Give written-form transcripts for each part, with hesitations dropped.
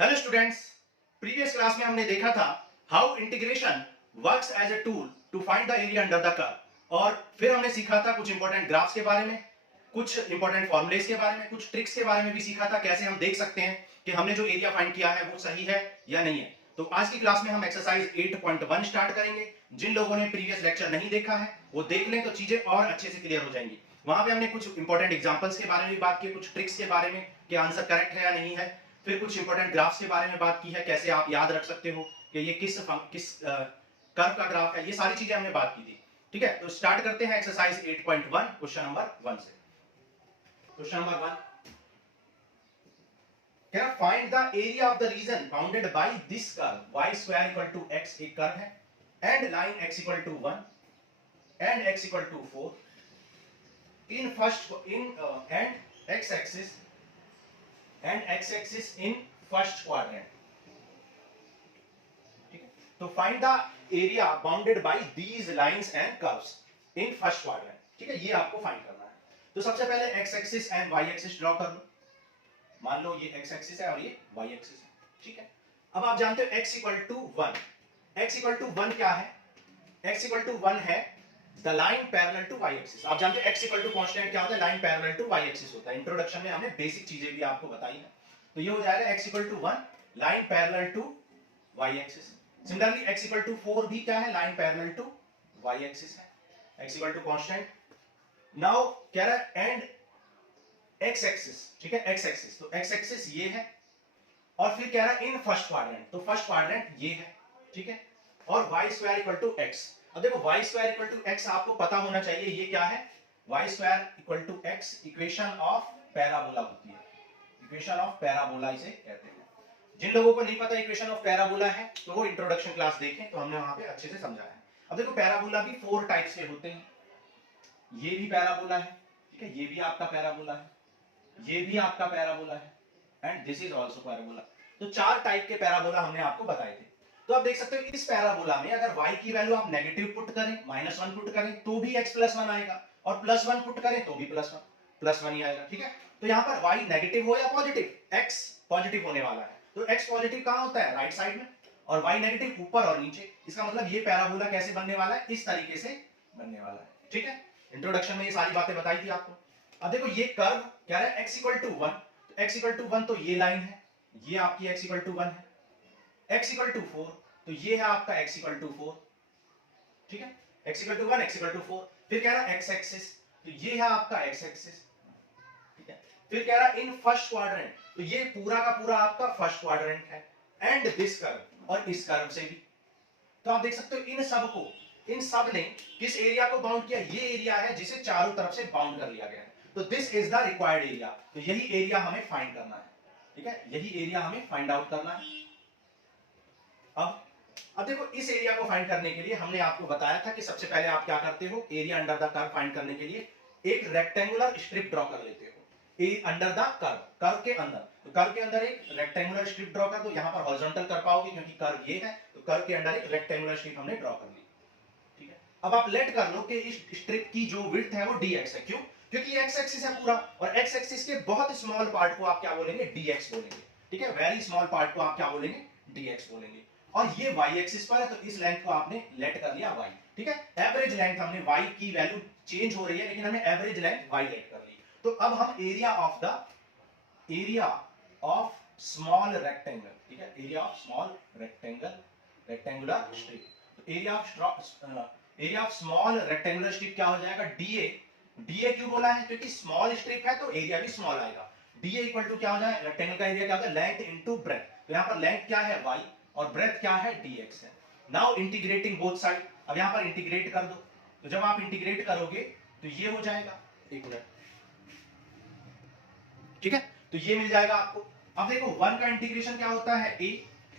Hello students, previous class में हमने देखा था how integration works as a tool to find the area under the curve. और फिर हमने सीखा था कुछ इंपॉर्टेंट ग्राफ्स के बारे में, कुछ इंपॉर्टेंट फॉर्मुलेस के बारे में, कुछ ट्रिक्स के बारे में भी सीखा था, कैसे हम देख सकते हैं कि हमने जो एरिया फाइंड किया है वो सही है या नहीं है। तो आज की क्लास में हम एक्सरसाइज 8.1 स्टार्ट करेंगे। जिन लोगों ने प्रीवियस लेक्चर नहीं देखा है वो देख लें तो चीजें और अच्छे से क्लियर हो जाएंगी। वहां पे हमने कुछ इंपॉर्टेंट एग्जांपल्स के बारे में भी बात की, कुछ ट्रिक्स के बारे में कि आंसर करेक्ट है या नहीं है, फिर कुछ इंपॉर्टेंट ग्राफ्स के बारे में बात की है, कैसे आप याद रख सकते हो कि ये किस कर्व का ग्राफ है। ये सारी चीजें हमने बात की थी। ठीक है, तो स्टार्ट करते हैं एक्सरसाइज 8.1 क्वेश्चन नंबर 1 से। क्वेश्चन नंबर 1, क्या find the area of the region bounded by this curve y square equal to x, एक कर्व है, and line x equal to 1 and x equal to 4 in first in and x axis and x-axis in first quadrant। ठीक है, तो find the area bounded by these lines and curves in first quadrant। ठीक है, ये आपको find करना है। तो सबसे पहले x-axis and y-axis ड्रॉ कर लो। मान लो ये x-axis है और ये y-axis है। ठीक है, अब आप जानते हो x equal to 1, x equal to 1 क्या है? x इक्वल टू 1 है the line parallel to y axis. आप जानते हो x इक्वल टू कांस्टेंट क्या होता है? Line parallel to y axis होता है। इंट्रोडक्शन में हमने बेसिक चीजें भी आपको बताई है। तो ये हो जाएगा x equal to 1 line parallel to y axis. Similarly x equal to 4 भी क्या है? Line parallel to y axis है। x equal to constant. Now कह रहा है एंड x एक्सिस। ठीक है, x एक्सिस, तो x एक्सिस ये है और फिर कह रहा है इन फर्स्ट क्वाड्रेंट, तो फर्स्ट क्वाड्रेंट ये है। ठीक है, और y square equal to x। अब देखो y square equal to x आपको पता होना चाहिए ये क्या है। y square equal to x equation of parabola होती है। इक्वेशन ऑफ पैराबोला इसे कहते हैं। जिन लोगों को नहीं पता इक्वेशन ऑफ पैराबोला है तो वो इंट्रोडक्शन क्लास देखें, तो हमने वहां पे अच्छे से समझाया है। अब देखो पैराबोला भी 4 टाइप्स के होते हैं। ये भी पैराबोला है, ठीक है, ये भी आपका पैराबोला है, ये भी आपका पैराबोला है, and this is also parabola. तो 4 टाइप के पैराबोला हमने आपको बताए थे। तो आप देख सकते हो इस पैराबोला में अगर y की वैल्यू आप नेगेटिव पुट करें, -1 पुट करें तो भी x + 1 आएगा, और +1 पुट करें तो भी +1 ही आएगा। ठीक है, तो यहां पर y नेगेटिव हो या पॉजिटिव, x पॉजिटिव होने वाला है। तो x पॉजिटिव कहां होता है? राइट साइड में, और y नेगेटिव ऊपर और नीचे। इसका मतलब ये पैराबोला कैसे बनने वाला है? इस तरीके से बनने वाला है। ठीक है, इंट्रोडक्शन में ये सारी बातें बताई थी आपको। अब देखो ये कर्व कह रहा है x = 1, तो x = 1 तो ये लाइन है, ये आपकी x = 1 है। x = 4 तो ये है आपका x = 4। ठीक है, x = 1, x = 4। फिर कह रहा है x एक्सिस, तो ये है आपका x एक्सिस। ठीक है, फिर कह रहा है इन फर्स्ट क्वाड्रेंट, तो ये पूरा का पूरा आपका फर्स्ट क्वाड्रेंट है, एंड दिस कर्व, और इस कर्व से भी। तो आप देख सकते हो इन सब ने किस एरिया को बाउंड किया? ये एरिया है जिसे चारों तरफ से बाउंड कर लिया गया है। तो this is the required area. तो यही एरिया हमें फाइंड करना है। ठीक है, यही एरिया हमें फाइंड आउट करना है। अब देखो इस एरिया को फाइंड करने के लिए हमने आपको बताया था कि सबसे पहले आप क्या करते हो, area under the curve find करने के लिए एक रेक्टेंगुलर स्ट्रिप ड्रॉ कर लेते हो। अंडर द कर्व के अंदर, तो कर्व के अंदर एक रेक्टेंगुलर स्ट्रिप ड्रॉ कर दो। यहां पर हॉरिजॉन्टल कर पाओगे क्योंकि कर्व ये है, तो कर्व के अंदर एक रेक्टेंगुलर स्ट्रिप हमने ड्रॉ कर ली। ठीक है, अब आप लेट कर लो कि इस स्ट्रिप की जो विड्थ है वो dx है। क्यों? क्योंकि ये x एक्सिस है पूरा, और x एक्सिस के बहुत स्मॉल पार्ट को आप क्या बोलेंगे? dx बोलेंगे। ठीक है, वेरी स्मॉल पार्ट को आप क्या बोलेंगे? dx बोलेंगे। और ये y एक्सिस पर है, तो इस लेंथ को आपने लेट कर लिया y। ठीक है, एवरेज लेंथ हमने y की वैल्यू चेंज हो रही है लेकिन हमने एवरेज लेंथ y लेट कर ली। तो अब हम एरिया ऑफ स्मॉल रेक्टेंगल, ठीक है, area of small rectangular strip, तो area of small rectangular strip क्या हो जाएगा? डीए क्यों बोला है? क्योंकि स्मॉल स्ट्रिप है तो एरिया भी स्मॉल आएगा। डीए इक्वल टू क्या हो जाए? रेक्टेंगल का एरिया क्या होता है? Length into breadth. तो यहां पर लेंथ क्या है? y, और ब्रेथ क्या है? dx है। नाउ इंटीग्रेटिंग बोथ साइड, अब यहां पर इंटीग्रेट कर दो। तो जब आप इंटीग्रेट करोगे तो ये हो जाएगा, एक मिनट, ठीक है, तो ये मिल जाएगा आपको। अब देखो 1 का इंटीग्रेशन क्या होता है? a,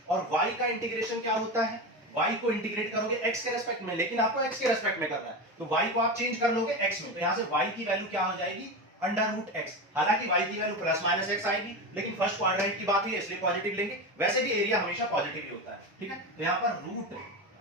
और y का इंटीग्रेशन क्या होता है? y को इंटीग्रेट करोगे x के रेस्पेक्ट में, लेकिन आपको x के रेस्पेक्ट में करना है, तो y को आप चेंज कर लोगे x में, तो यहां से y की वैल्यू क्या हो जाएगी? √x। हालांकि y की वैल्यू ±x आएगी, लेकिन फर्स्ट क्वाड्रेंट की बात है इसलिए पॉजिटिव लेंगे। वैसे भी एरिया हमेशा पॉजिटिव ही होता है। ठीक है, तो यहां पर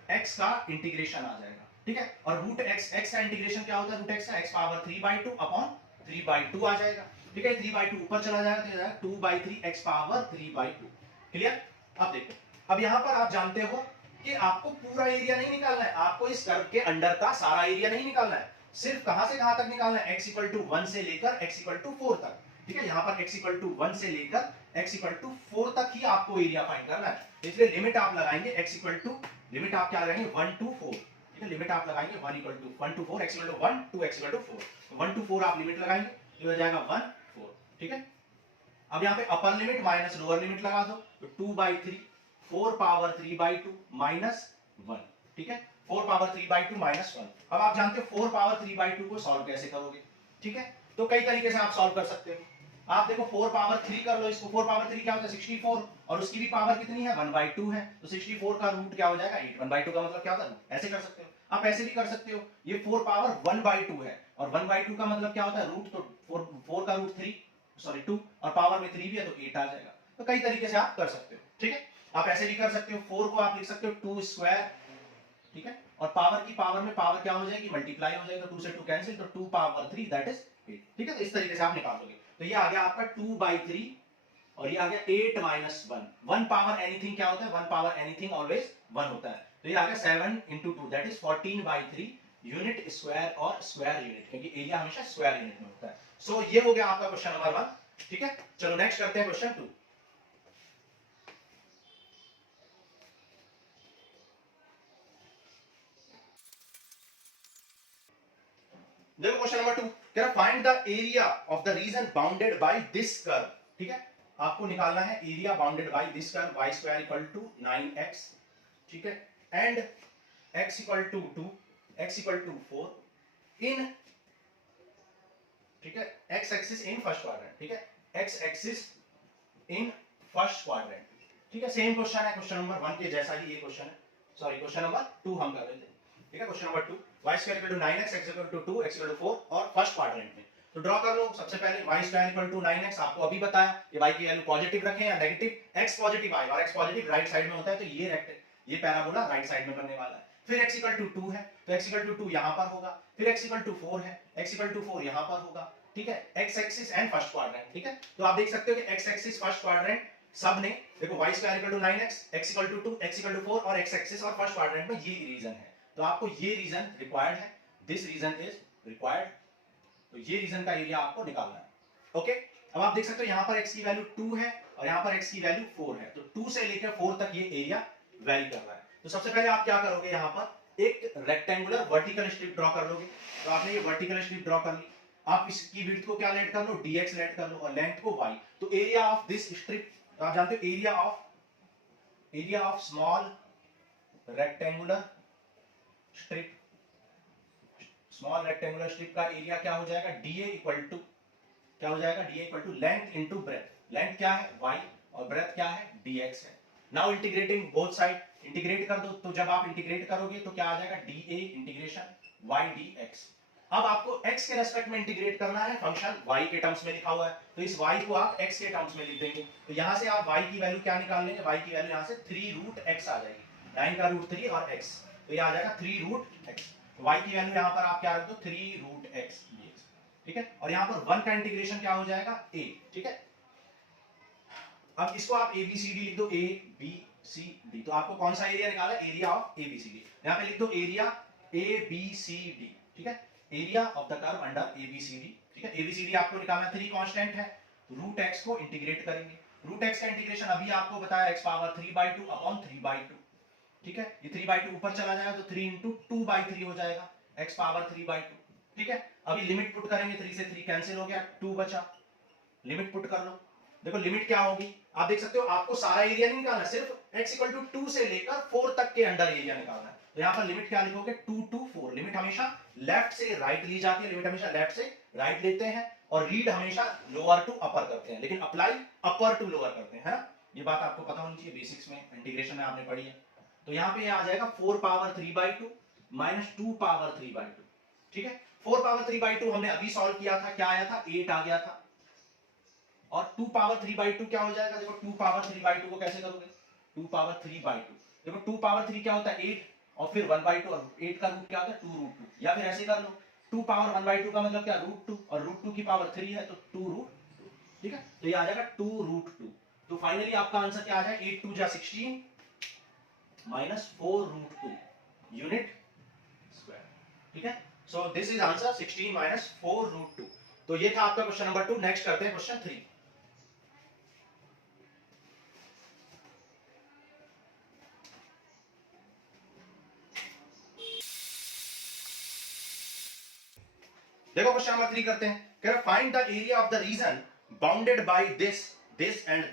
√x का इंटीग्रेशन आ जाएगा। ठीक है, और √x का इंटीग्रेशन क्या होता है? √x का x पावर 3/2 अपॉन 3/2 आ जाएगा। ठीक है, 3/2 ऊपर चला जाएगा तो 2/3 x पावर 3/2। क्लियर? अब देखो, अब यहां पर आप जानते हो कि आपको पूरा एरिया नहीं निकालना है, आपको इस कर्व के अंडर का सारा एरिया नहीं निकालना है, सिर्फ कहां से कहां तक निकालना है, x इक्वल टू 1 से लेकर x इक्वल टू 4 तक। ठीक है, यहां पर x इक्वल टू 1 से लेकर x इक्वल टू 4 तक ही आपको एरिया फाइंड करना है। इसलिए लिमिट आप लगाएंगे x इक्वल टू, लिमिट आप क्या लगाएंगे 1 टू 4। ठीक है, लिमिट आप लगाएंगे 1 equal to 1 to 4, x equal to 1 to x equal to 4। 1 to 4 आप लिमिट लगाएंगे तो हो जाएगा 1 4। ठीक है, अब यहाँ पे अपर लिमिट माइनस लोअर लिमिट लगा दो, तो 2/3 4 पावर 3/2 माइनस 1। ठीक है, 4 पावर 3/2 माइनस 1। अब आप जानते हो 4 पावर 3/2 को सॉल्व कैसे करोगे। ठीक है, तो कई तरीके से आप सॉल्व कर सकते हो। आप देखो 4 पावर 3 कर लो इसको, 4 पावर 3 क्या होता है 64, और उसकी भी पावर कितनी है 1/2 है, तो 64 का रूट क्या हो जाएगा 8। 1/2 का मतलब क्या होता है, ऐसे कर सकते हो। आप ऐसे भी कर सकते हो, ये 4 पावर 1/2 है, और 1/2 का मतलब क्या होता है रूट, तो 4 का रूट 3 सॉरी 2, और पावर में 3 भी है तो 8 आ जाएगा। तो कई तरीके से आप कर सकते हो। ठीक है, आप ऐसे भी कर सकते हो, 4 को आप लिख सकते हो 2 स्क्वायर। ठीक है, और पावर की पावर में पावर क्या हो जाएगी मल्टीप्लाई हो जाएगा, 2 से 2 कैंसिल, तो 2 पावर 3 दैट इज 8। ठीक है, तो इस तरीके से आप निकाल लोगे। तो ये आ गया आपका 2/3, और ये आ गया 8 माइनस 1। 1 पावर एनीथिंग क्या होता है, 1 पावर एनीथिंग ऑलवेज 1 होता है। तो ये आ गया 7 into 2 that is 14/3 unit square, और स्क्वायर यूनिट, क्योंकि एरिया हमेशा स्क्वायर यूनिट में होता है। सो ये हो गया आपका क्वेश्चन नंबर 1। ठीक है, चलो नेक्स्ट करते हैं क्वेश्चन 2। देखो क्वेश्चन नंबर 2 कह रहा find the area of the region bounded by this curve. ठीक है, आपको निकालना है area bounded by this curve, y square equal to 9x। ठीक है, and x equal to 2, x equal to 4 in, ठीक है, x axis in first quadrant. ठीक है, x axis in first quadrant. ठीक है, सेम क्वेश्चन है क्वेश्चन नंबर 1 के जैसा ही ये क्वेश्चन है, सॉरी क्वेश्चन नंबर 2 हम कर रहे थे। ठीक है, question number 2 y square equal to 9x, x equal to 2, x equal to 4 और फर्स्ट क्वाड्रेंट में। तो ड्रॉ कर लो। सबसे पहले y square equal to 9x, आपको अभी बताया कि y की वैल्यू पॉजिटिव रखें या नेगेटिव, x पॉजिटिव आएगा और x पॉजिटिव राइट साइड में होता है, तो ये पैराबोला राइट साइड में बनने वाला है। फिर x इक्वल टू 2 है, तो x इक्वल टू 2 यहां पर होगा, फिर x इक्वल टू 4 है, x इक्वल टू 4 यहां पर होगा। ठीक है, x axis and first quadrant. ठीक है, तो आप देख सकते हो कि x एक्सिस फर्स्ट क्वाड्रेंट सब ने, देखो y square equal to 9x, x equal to 2, x equal to 4 और x एक्सिस और फर्स्ट क्वाड्रेंट में ये रीजन है। तो आपको ये रीजन रिक्वायर्ड है, दिस रीजन इज रिक्वायर्ड, तो ये रीजन का एरिया आपको निकालना है। ओके, अब आप देख सकते हो यहां पर x की वैल्यू 2 है और यहां पर x की वैल्यू 4 है, तो 2 से लेकर 4 तक ये एरिया वैरी कर रहा है। तो सबसे पहले आप क्या करोगे, यहां पर एक रेक्टेंगुलर वर्टिकल स्ट्रिप ड्रॉ कर लोगे। तो आपने ये वर्टिकल स्ट्रिप ड्रॉ कर ली, आप इसकी विड्थ को क्या लेट कर लो, dx लेट कर लो, और लेंथ को y। तो एरिया ऑफ दिस स्ट्रिप, आप जानते हो area of small rectangular strip, small rectangular strip का एरिया क्या हो जाएगा, dA इक्वल टू, क्या हो जाएगा, dA equal to length into breadth. Length क्या है y और ब्रेथ क्या है dx है। Now integrating both side, integrate कर दो, तो जब आप इंटीग्रेट करोगे तो क्या आ जाएगा, dA इंटीग्रेशन y dx। अब आपको x के रेस्पेक्ट में इंटीग्रेट करना है, फंक्शन y के टर्म्स में लिखा हुआ है, तो इस y को आप x के टर्म्स में लिख देंगे। तो यहां से आप y की वैल्यू क्या निकाल लेंगे, y की वैल्यू यहां से 3 रूट x आ जाएगी, 9 का रूट 3 और x, तो ये आ जाएगा 3 रूट x। y की वैल्यू यहां पर आप क्या रख दो, 3 रूट x dx। ठीक है, और यहां पर 1 का इंटीग्रेशन क्या हो जाएगा a। ठीक है, अब इसको आप ABCD लिख दो, ABCD, तो आपको कौन सा एरिया निकाला, एरिया ऑफ ABCD। यहां पे लिख दो एरिया ABCD। ठीक है, area of the curve under ABCD। ठीक है, ABCD आपको निकालना, 3 कांस्टेंट है, रूट x को इंटीग्रेट करेंगे। रूट x का इंटीग्रेशन अभी आपको बताया x पावर 3/2 अपॉन 3/2। ठीक है, ये 3/2 ऊपर चला जाएगा तो 3 इंटू 2/3 हो जाएगा, x पावर 3/2। ठीक है, अभी लिमिट पुट करेंगे, 3 से 3 कैंसिल हो गया, 2 बचा, लिमिट पुट कर लो। देखो लिमिट क्या होगी, आप देख सकते हो, आपको सारा एरिया नहीं निकालना, सिर्फ x इक्वल टू 2 से लेकर 4 तक के अंडर एरिया निकालना है। तो यहाँ पर लिमिट क्या लिखोगे, 2 to 4। लिमिट हमेशा लेफ्ट से राइट ली जाती है, लिमिट हमेशा लेफ्ट से राइट लेते हैं, और रीड हमेशा लोअर टू अपर करते हैं, लेकिन अप्लाई अपर टू लोअर करते हैं, है ना, ये बात आपको पता होनी चाहिए, बेसिक्स में इंटीग्रेशन में आपने पढ़ी है। तो यहाँ पे आ जाएगा 4 पावर 3/2 माइनस 2 पावर 3/2। ठीक है, 4 पावर 3/2 हमने अभी सॉल्व किया था, क्या आया था, 8 आ गया था, और 2 पावर 3/2 क्या हो जाएगा, देखो 2 पावर 3/2 को कैसे करोगे, 2 पावर 3/2, देखो 2 पावर 3 क्या होता है 8, और फिर 1/2, और 8 का रूट क्या होता है 2 रूट 2, या फिर ऐसे कर लो, 2 पावर 1/2 का मतलब क्या, रूट 2, और रूट 2 की पावर 3 है तो 2 रूट 2। ठीक है, तो ये आ जाएगा 2 रूट 2। तो फाइनली आपका आंसर क्या आ जाए, 8 2 जा 16 माइनस 4√2 यूनिट स्क्वायर। ठीक है, so this is answer 16 minus 4√2। तो ये था आपका क्वेश्चन नंबर 2। नेक्स्ट करते हैं क्वेश्चन 3। देखो क्वेश्चन नंबर 3 करते हैं। कह रहा find the area of the region bounded by this this and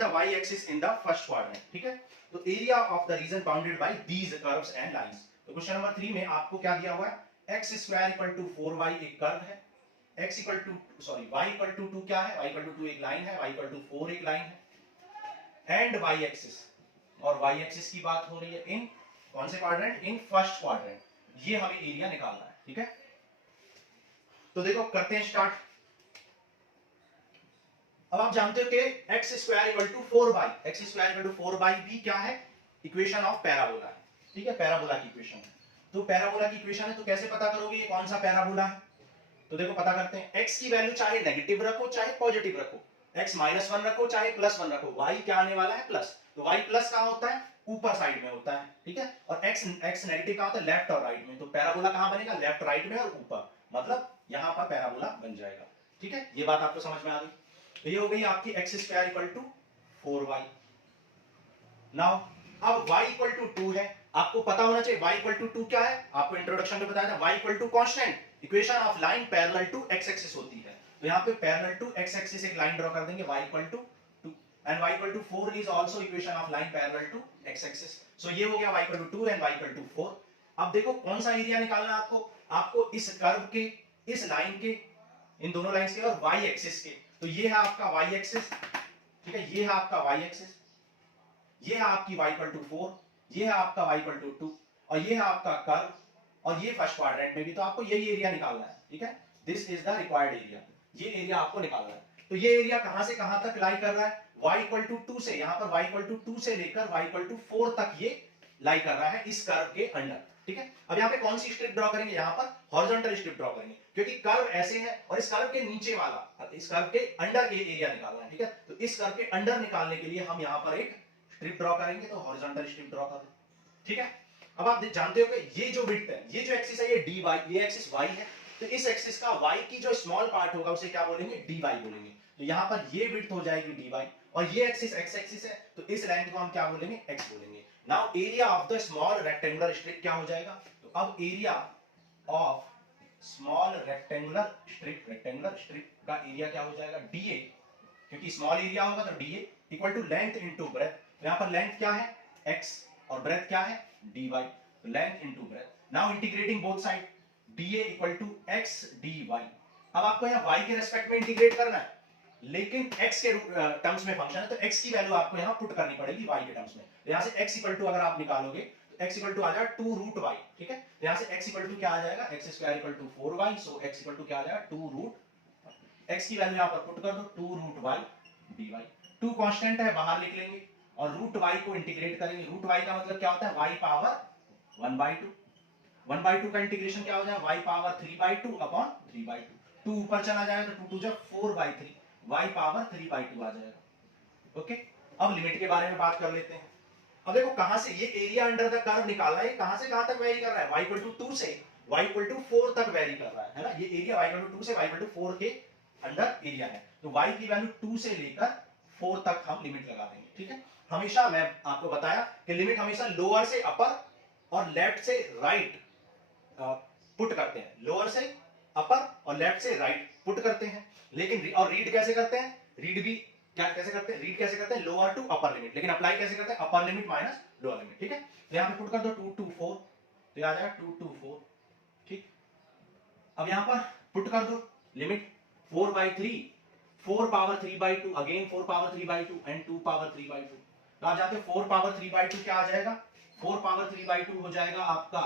the y axis in the first quadrant. ठीक है, तो area of the region bounded by these curves and lines. तो question number 3 में आपको क्या दिया हुआ है, x square equal to 4y एक कर्व है, x equal to sorry y equal to 2 क्या है, y इक्वल टू 2 एक लाइन है, y इक्वल टू 4 एक लाइन है, एंड y एक्सिस, और y एक्सिस की बात हो रही है इन कौन से क्वाड्रेंट, इन फर्स्ट क्वाड्रेंट। ये हमें एरिया निकालना है। ठीक है, तो देखो करते हैं स्टार्ट। अब आप जानते हो कि x square equal to 4y, x square equal to 4y भी क्या है, इक्वेशन ऑफ पैराबोला है। ठीक है, पैराबोला की इक्वेशन है। तो पैराबोला की इक्वेशन है, तो कैसे पता करोगे ये कौन सा पैराबोला है। तो देखो पता करते हैं, x की वैल्यू चाहे नेगेटिव रखो चाहे पॉजिटिव रखो, x -1 रखो चाहे +1 रखो, y क्या आने वाला है प्लस। तो y प्लस कहां होता है, ऊपर साइड में होता है। ठीक है, और x नेगेटिव कहां होता है, लेफ्ट और राइट में। तो पैराबोला कहां बनेगा, लेफ्ट राइट में और ऊपर, मतलब यहां पर पैराबोला बन जाएगा। ठीक है, ये बात आपको समझ में आ गई। तो ये हो गई आपकी x square equal to 4y। Now अब y इक्वल टू 2 है, आपको पता होना चाहिए y इक्वल टू 2 क्या है, आपको इंट्रोडक्शन में बताया था y equal to constant, equation of line parallel to x axis होती है। तो यहां पे पैरेलल टू x एक्सिस एक लाइन ड्रॉ कर देंगे, y equal to 2 and y equal to 4 is also equation of line parallel to x axis. So ये हो गया y equal to 2 and y equal to 4। अब देखो कौन सा एरिया निकालना है आपको, आपको इस कर्व के, इस लाइन के, इन दोनों लाइंस के और y एक्सिस के। तो ये है आपका y एक्सिस, ठीक है, ये है आपका y एक्सिस, ये है आपकी y इक्वल टू 4, ये है आपका y इक्वल टू 2, और ये है आपका कर्व, और ये फर्स्ट क्वाड्रेंट में भी। तो आपको यही एरिया निकालना है। ठीक है, this is the required area, ये एरिया आपको निकालना है। तो ये एरिया कहां से कहां तक लाई कर रहा है, y इक्वल टू 2 से, यहां पर y इक्वल टू 2 से लेकर y इक्वल टू 4 तक ये लाई कर रहा है इस कर्व के अंडर। ठीक है, अब यहां पे कौन सी स्ट्रिप ड्रॉ करेंगे, यहां पर हॉरिजॉन्टल स्ट्रिप ड्रॉ करेंगे, क्योंकि कर्व ऐसे है और इस कर्व के नीचे वाला, इस कर्व के अंडर के एरिया निकालना है। ठीक है, तो इस कर्व के अंडर निकालने के लिए हम यहां पर एक स्ट्रिप ड्रॉ करेंगे, तो हॉरिजॉन्टल स्ट्रिप ड्रॉ कर दो। ठीक है, अब आप जानते हो कि ये जो विड्थ है, ये जो एक्सिस है ये dy, ये एक्सिस y है, तो इस एक्सिस का y की जो स्मॉल पार्ट होगा उसे क्या बोलेंगे, dy बोलेंगे। तो यहां पर ये विड्थ हो जाएगी dy, और ये एक्सिस x एक्सिस है, तो इस लाइन को हम क्या बोलेंगे, x बोलेंगे। Now area of the small rectangular strip क्या हो जाएगा, तो अब area of small rectangular strip का एरिया क्या हो जाएगा, dA, क्योंकि स्मॉल एरिया होगा तो dA equal to length into breadth. तो यहां पर लेंथ क्या है, x, और ब्रेथ क्या है, dy, length into breadth. Now integrating both side, dA equal to x dy। अब आपको यहाँ y के रेस्पेक्ट में इंटीग्रेट करना है, लेकिन x के टर्म्स में फंक्शन है, तो x की वैल्यू आपको यहाँ पुट करनी पड़ेगी y के टर्म्स में। तो यहाँ से x इक्वल टू अगर आप निकालोगे तो x इक्वल टू आ जाएगा 2√y। ठीक है, तो यहाँ से x इक्वल टू क्या आ जाएगा, x square equal to 4y, so x equal to क्या आ जाएगा 2√, x की वैल्यू यहाँ पर पुट कर दो 2√y dy। 2 कांस्टेंट है, बाहर लिख लेंगे, और √y को इंटीग्रेट करेंगे। √y का मतलब क्या होता है, y पावर 1/2, 1/2 का इंटीग्रेशन क्या हो जाएगा, y पावर 3/2 अपॉन 3/2, 2 ऊपर चला जाएगा तो 2 2 जा 4/3, y पावर 3/2 आ जाएगा। ओके, अब लिमिट के बारे में बात कर लेते हैं। अब देखो कहां से ये एरिया अंडर द कर्व निकालना है, कहां से कहां तक वेरी कर रहा है, y इक्वल टू 2 से y इक्वल टू 4 तक वेरी कर रहा है ना। ये एरिया y इक्वल टू 2 से y इक्वल टू 4 के अंडर एरिया है, तो y की वैल्यू 2 से लेकर 4 तक हम लिमिट लगा देंगे। ठीक है, हमेशा मैं आपको बताया कि लिमिट हमेशा लोअर से अपर और लेफ्ट से राइट पुट करते हैं, लोअर से अपर और लेफ्ट से राइट पुट करते हैं, लेकिन और रीड कैसे करते हैं, रीड भी क्या कैसे करते हैं, रीड कैसे करते हैं, लोअर टू अपर लिमिट, लेकिन अप्लाई कैसे करते हैं, अपर लिमिट माइनस लोअर लिमिट। ठीक है, तो यहां पे पुट कर दो 2 2 4, तो ये आ जाएगा 2 2 4। ठीक, अब यहां पर पुट कर दो limit 4/3, 4 power 3/2, again 4 power 3/2 and 2 power 3/2। तो आप जानते हो 4 पावर 3/2 क्या आ जाएगा, 4 पावर 3/2 हो जाएगा आपका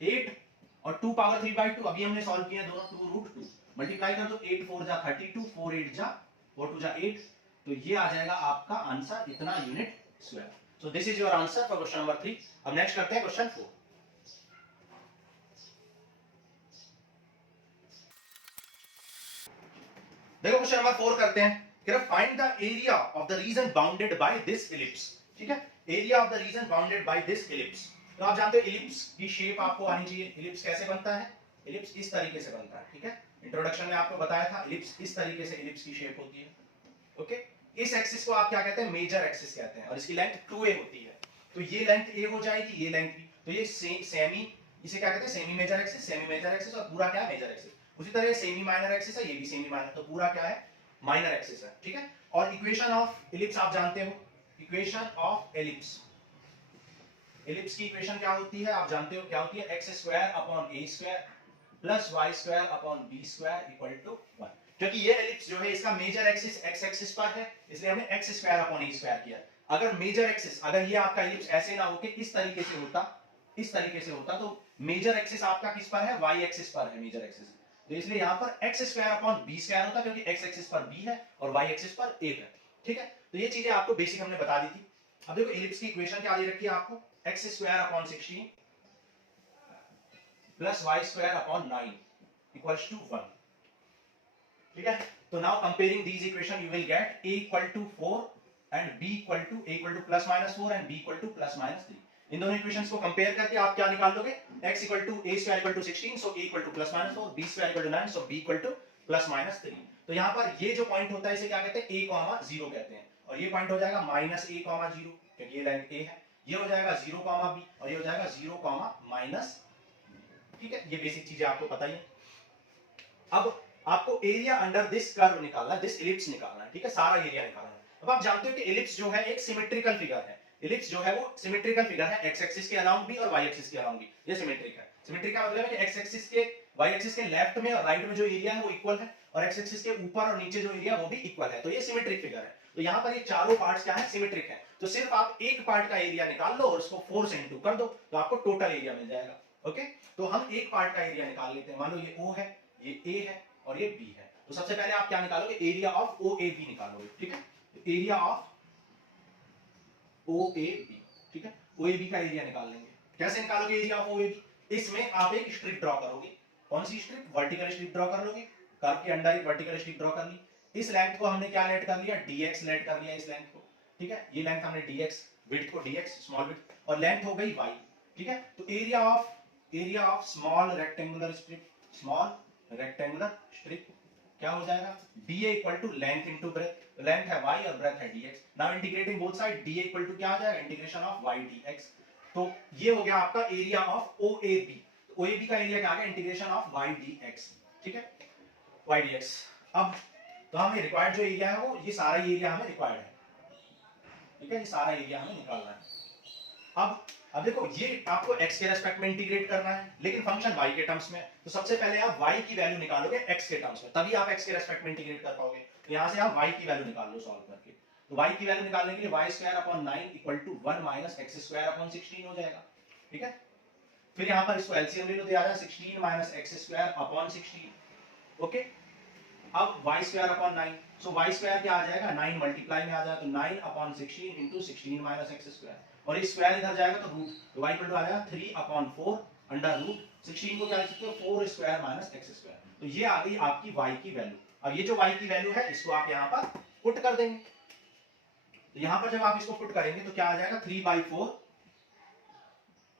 8, और 2 पावर 3/2 अभी हमने सॉल्व किया दोनों, 2√2 मल्टीप्लाई कर दो, 8 4 जा 32, 4 8 जा 4 2 जा 8, तो ये आ जाएगा आपका आंसर इतना unit square. So this is your answer for question number 3। अब नेक्स्ट करते हैं क्वेश्चन 4। देखो क्वेश्चन नंबर 4 करते हैं। Find the area of the region bounded by this ellipse, ठीक है, area of the region bounded by this ellipse. तो आप जानते हो इलिप्स की शेप आपको आनी चाहिए। इलिप्स कैसे बनता है? इलिप्स इस तरीके से बनता है, ठीक है, इंट्रोडक्शन में आपको बताया था इलिप्स इस तरीके से इलिप्स की शेप होती है। ओके, इस एक्सिस को आप क्या कहते हैं? मेजर एक्सिस कहते हैं, और इसकी लेंथ 2a होती है। तो ये लेंथ a हो जाएगी, ये लेंथ b, तो ये सेमी, इसे क्या कहते हैं? Semi major axis, semi major axis, और पूरा क्या है? Major axis. उसी तरह सेमी माइनर एक्सिस है, ये भी सेमी माइनर, तो पूरा क्या है? माइनर एक्सिस है, ठीक है। और इक्वेशन ऑफ इलिप्स आप जानते हो, इक्वेशन ऑफ एलिप्स, एलिप्स की इक्वेशन क्या होती है? आप जानते हो क्या होती है? x square upon a square plus y square upon b square equal to 1। क्योंकि ये एलिप्स जो है इसका मेजर एक्सिस x एक्सिस पर है, इसलिए हमने x square upon a square किया। अगर मेजर एक्सिस, अगर ये आपका एलिप्स ऐसे ना होके इस तरीके से होता, इस तरीके से होता, तो मेजर एक्सिस आपका किस पर है? y एक्सिस पर है मेजर एक्सिस। तो इसलिए यहां पर x square upon b square होता, क्योंकि x एक्सिस पर b है और y एक्सिस पर a है, ठीक है। तो ये चीजें आपको बेसिक हमने बता दी थी। अब देखो एलिप्स की इक्वेशन क्या दे रखी है आपको? x square upon 16 plus y square upon 9 equals to 1, ठीक है। तो now comparing these equation you will get a equal to 4 and b equal to a equal to plus minus 4 and b equal to plus minus 3। इन दोनों equations को compare करके आप क्या निकाल लोगे? x equal to a square equal to 16, so a equal to plus minus 4, b square equal to 9, so b equal to plus minus 3। तो यहां पर ये जो पॉइंट होता है इसे क्या कहते हैं? a, 0 कहते हैं, और ये पॉइंट हो जाएगा माइनस a, 0, क्योंकि ये लाइन a है। ये हो जाएगा 0, b, और ये हो जाएगा 0, माइनस, ठीक है। ये बेसिक चीजें आपको पता ही है। अब आपको एरिया अंडर दिस कर्व निकालना है, दिस इलिप्स निकालना है, ठीक है, सारा एरिया निकालना है। अब आप जानते हो कि इलिप्स जो है एक सिमेट्रिकल फिगर है। इलिप्स जो है वो सिमेट्रिकल फिगर है, एक्स एक्सिस के अलाउंग भी और वाई एक्सिस के अलाउंग भी। ये सिमेट्रिक है। सिमेट्रिक का मतलब है कि एक्स एक्सिस के, वाई एक्सिस के लेफ्ट में और राइट में जो एरिया है वो इक्वल है, और एक्स एक्सिस के ऊपर और नीचे जो एरिया वो भी इक्वल है। तो ये सिमेट्रिक फिगर है। तो यहाँ पर ये चारों पार्ट्स क्या है? सिमेट्रिक है। तो सिर्फ आप एक पार्ट का एरिया निकाल लो और उसको 4 से इंटू कर दो, तो आपको टोटल एरिया मिल जाएगा। ओके, तो हम एक पार्ट का एरिया निकाल लेते हैं। मान लो ये O है, ये A है और ये B है। तो सबसे पहले आप क्या निकालोगे? एरिया ऑफ OAB निकालोगे, ठीक है। एरिया ऑफ OAB, ठीक है, OAB का एरिया निकाल लेंगे। कैसे निकालोगे एरिया ऑफ OAB? इसमें आप एक स्ट्रिप ड्रॉ करोगे। कौन सी स्ट्रिप? वर्टिकल स्ट्रिप ड्रॉ कर लोगे। कर्व के अंदर एक वर्टिकल स्ट्रिप ड्रॉ कर ली। इस लेंथ को हमने क्या लेट कर लिया? dx लेट कर लिया इस लेंथ को, ठीक है। ये लेंथ हमने dx, विड्थ को dx, स्मॉल विड्थ, और लेंथ हो गई y, ठीक है। तो area of small rectangular strip, small rectangular strip क्या हो जाएगा? dA equal to length into breadth. Length है y और ब्रेथ है dx। Now integrating both side, dA equal to क्या आ जाएगा? Integration of y dx। तो ये हो गया आपका एरिया ऑफ OAB। तो OAB का एरिया क्या आ गया? इंटीग्रेशन ऑफ y dx, ठीक है, y dx। अब तो हमें रिक्वायर्ड जो एरिया है वो ये सारा एरिया हमें रिक्वायर्ड है, ठीक है, ये सारा एरिया हमें निकालना है। अब देखो ये आपको x के रेस्पेक्ट में इंटीग्रेट करना है, लेकिन फंक्शन y के टर्म्स में। तो सबसे पहले आप y की वैल्यू निकालोगे x के टर्म्स में, तभी आप x के रेस्पेक्ट में इंटीग्रेट कर पाओगे। तो यहां से आप y की वैल्यू निकाल लो सॉल्व करके। तो y की वैल्यू निकालने के लिए y square upon 9 equal to 1 minus x square upon 16 हो जाएगा, ठीक है। फिर यहां पर इसको एलसीएम ले लो, तो आ जाएगा 16 minus x square upon 16। Okay, अब y स्क्वायर अपॉन 9, सो y स्क्वायर क्या आ जाएगा? 9 मल्टीप्लाई में आ जाएगा, तो 9 upon 16 into 16 minus x square, और ये स्क्वायर इधर जाएगा तो रूट, तो y इक्वल टू आ जाएगा 3 अपॉन 4 अंडर रूट 16 को क्या लिख सकते हो? 4 स्क्वायर माइनस x स्क्वायर। तो ये आ गई आपकी y की वैल्यू। अब ये जो y की वैल्यू है इसको आप यहां पर पुट कर देंगे। तो यहां पर जब आप इसको पुट करेंगे तो क्या आ जाएगा? 3/4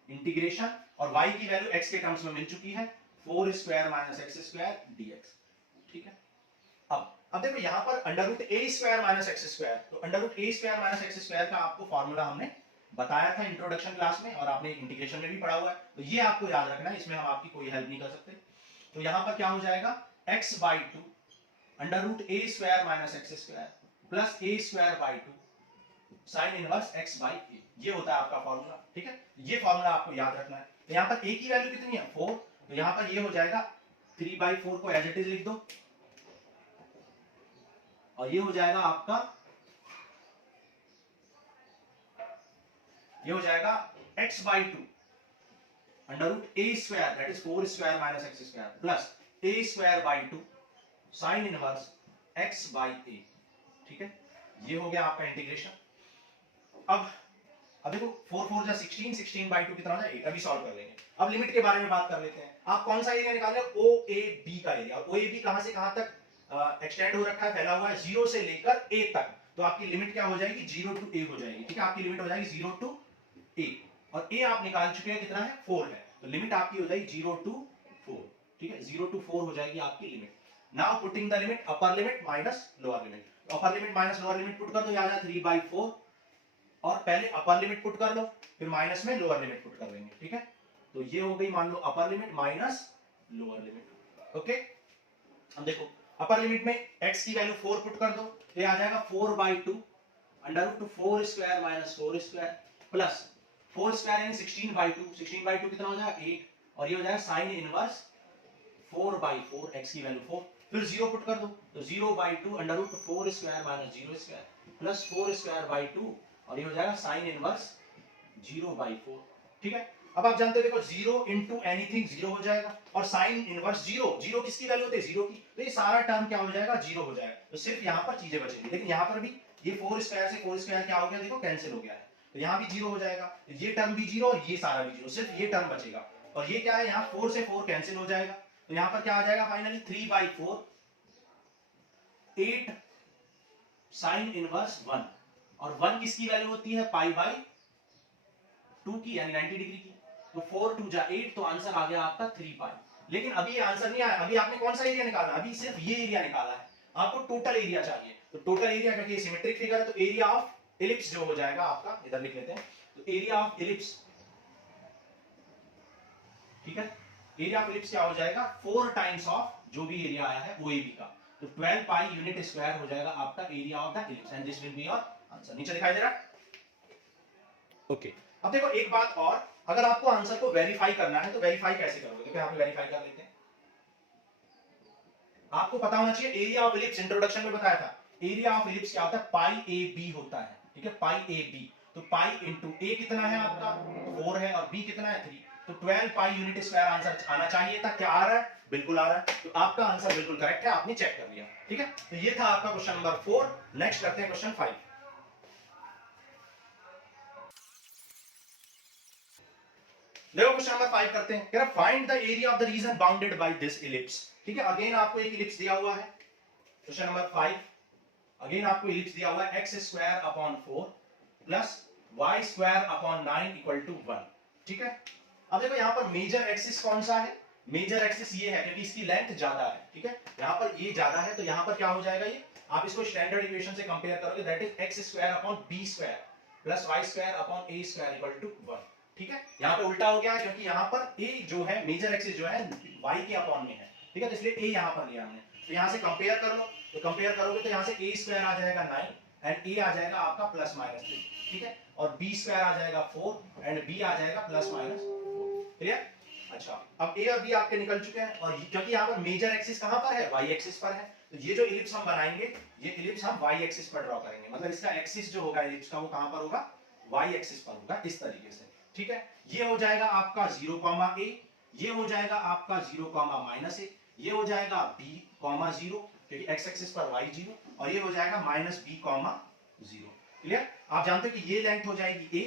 इंटीग्रेशन, और y की वैल्यू x के टर्म्स में मिल चुकी है, 4 square minus x square dx, ठीक है। अब देखो यहां पर under root a square minus x square, तो under root a square minus x square का आपको फार्मूला हमने बताया था इंट्रोडक्शन क्लास में, और आपने इंटीग्रेशन में भी पढ़ा हुआ है। तो ये आपको याद रखना है, इसमें हम आपकी कोई हेल्प नहीं कर सकते। तो यहां पर क्या हो जाएगा? x/2 under root a square minus x square plus a square by 2 sine inverse x by a। ये होता है आपका फार्मूला, ठीक है। ये फार्मूला आपको याद रखना है। तो यहां पर a की वैल्यू कितनी है? 4, तो यहां पर ये हो जाएगा 3/4 को एज इट इज लिख दो, और ये हो जाएगा आपका, ये हो जाएगा x/2 under root a square that is 4 square minus x square plus a square by 2 sine inverse x by a, ठीक है। ये हो गया आपका इंटीग्रेशन। अब देखो 4 4 जा 16, 16/2 कितना हो जाए? 8। अभी सॉल्व कर लेंगे। अब लिमिट के बारे में बात कर लेते हैं। आप कौन सा एरिया निकाल रहे हो? OAB का एरिया। और OAB कहां से कहां तक एक्सटेंड हो रखा है, फैला हुआ है 0 से लेकर a तक, तो आपकी लिमिट क्या हो जाएगी 0 टू a हो जाएगी, ठीक है, आपकी लिमिट हो जाएगी 0 टू a, और a आप निकाल चुके हैं कितना है 4 है, तो लिमिट आपकी हो जाएगी 0 टू 4, ठीक है, 0 टू 4 हो जाएगी आपकी limit. Now putting the limit upper limit minus lower limit, upper limit minus lower limit put कर दो, ये आ जाए 3/4, और पहले अपर लिमिट पुट कर लो, फिर माइनस में लोअर लिमिट पुट कर देंगे, ठीक है, तो ये हो गई मान लो upper limit minus lower limit. Okay, अब देखो अपर लिमिट में x की वैल्यू 4 पुट कर दो, तो ये आ जाएगा 4/2 under root 4 square minus 4 square plus 4 square यानी 16/2, 16/2 कितना हो जाएगा 8, और ये हो जाएगा साइन इनवर्स 4/4, x की वैल्यू 4, फिर 0 पुट कर दो, तो 0/2 under root 4 square minus 0 square plus 4 square by 2, और ये हो जाएगा साइन इनवर्स 0/4, ठीक है। अब आप जानते हो देखो 0 इंटू एनीथिंग 0 हो जाएगा, और साइन इनवर्स 0, 0 किसकी वैल्यू होती है 0 की, तो ये सारा टर्म क्या हो जाएगा 0 हो जाएगा, तो सिर्फ यहाँ पर चीजें बचेंगी, लेकिन यहाँ पर भी ये 4 स्क्वायर से 4 स्क्वायर क्या हो गया देखो कैंसिल हो गया है, तो यहाँ भी 0 हो जाएगा, ये टर्म भी 0 और ये सारा भी 0, सिर्फ ये टर्म बचेगा, और ये क्या है यहाँ 4 से 4 कैंसिल हो जाएगा, तो यहाँ पर क्या आ जाएगा फाइनली 3/4 8 साइन इनवर्स 1, और 1 किसकी वैल्यू होती है π/2 की यानी 90 डिग्री की, तो 4 2 जा 8, तो आंसर आ गया आपका 3π। लेकिन अभी ये आंसर नहीं आया, अभी आपने कौन सा एरिया निकाला, अभी सिर्फ ये एरिया निकाला है, आपको टोटल एरिया चाहिए, तो टोटल एरिया क्योंकि ये सिमेट्रिक फिगर है, तो एरिया ऑफ इलिप्स जो हो जाएगा आपका, इधर लिख लेते हैं, तो एरिया ऑफ इलिप्स, ठीक है, एरिया ऑफ इलिप्स क्या हो जाएगा 4 टाइम्स ऑफ जो भी एरिया आया है OAB का, तो 12π यूनिट स्क्वायर हो जाएगा आपका area of the ellipse, and this will be your answer. नीचे दिखाई दे रहा है, ओके। अब देखो एक बात और, अगर आपको आंसर को वेरीफाई करना है तो वेरीफाई कैसे करोगे, देखो यहाँ पे वेरीफाई कर लेते हैं, आपको पता होना चाहिए एरिया ऑफ इलिप्स, इंट्रोडक्शन में बताया था एरिया ऑफ इलिप्स क्या होता है πAB होता है, ठीक है, πAB, तो पाई इंटू ए कितना है आपका 4 है, और बी कितना है 3, तो 12π यूनिट स्क्वायर आंसर आना चाहिए था, क्या आ रहा है बिल्कुल आ रहा है, तो आपका आंसर बिल्कुल करेक्ट है, आपने चेक कर लिया, ठीक है, तो ये था आपका क्वेश्चन नंबर 4। नेक्स्ट करते हैं क्वेश्चन 5। देखो क्वेश्चन नंबर 5 करते हैं, कह रहा find the area of the region bounded by this ellipse, ठीक है, अगेन आपको एक इलिप्स दिया हुआ है, क्वेश्चन नंबर 5, अगेन आपको इलिप्स दिया हुआ है x² / 4 प्लस y² / 9 = 1, ठीक है। अब देखो यहाँ पर मेजर एक्सिस कौन सा है, मेजर एक्सिस ये है क्योंकि इसकी लेंथ ज्यादा है, ठीक है, यहाँ पर ये ज्यादा है, तो यहाँ पर क्या हो जाएगा ये, आप इसको स्टैंडर्ड इक्वेशन से कंपेयर करोगे, that is x² / b² plus y² / a² = 1, ठीक है, यहाँ पे उल्टा हो गया क्योंकि यहाँ पर a जो है मेजर एक्सिस जो है y के अपॉन में है, ठीक है, तो इसलिए a यहाँ पर लिया हमने, तो यहाँ से कंपेयर कर लो, तो कंपेयर करोगे तो यहाँ से a² आ जाएगा 9 एंड a आ जाएगा आपका +-3, ठीक है, और b² आ जाएगा 4 एंड b आ जाएगा +-4, क्लियर। अच्छा, अब a और b आपके निकल चुके हैं, और क्योंकि यहाँ पर मेजर एक्सिस कहाँ पर है y एक्सिस पर है, तो ये जो इलिप्स हम बनाएंगे ये इलिप्स हम y एक्सिस पर ड्रॉ करेंगे, मतलब इसका एक्सिस जो होगा इलिप्स का वो कहाँ पर होगा y एक्सिस पर होगा, इस तरीके से, ठीक है, ये हो जाएगा आपका 0, a, ये हो जाएगा आपका 0, -a, ये हो जाएगा b, 0 क्योंकि x एक्सिस पर y 0, और ये हो जाएगा -b, 0, क्लियर। आप जानते हो कि ये लेंथ हो जाएगी a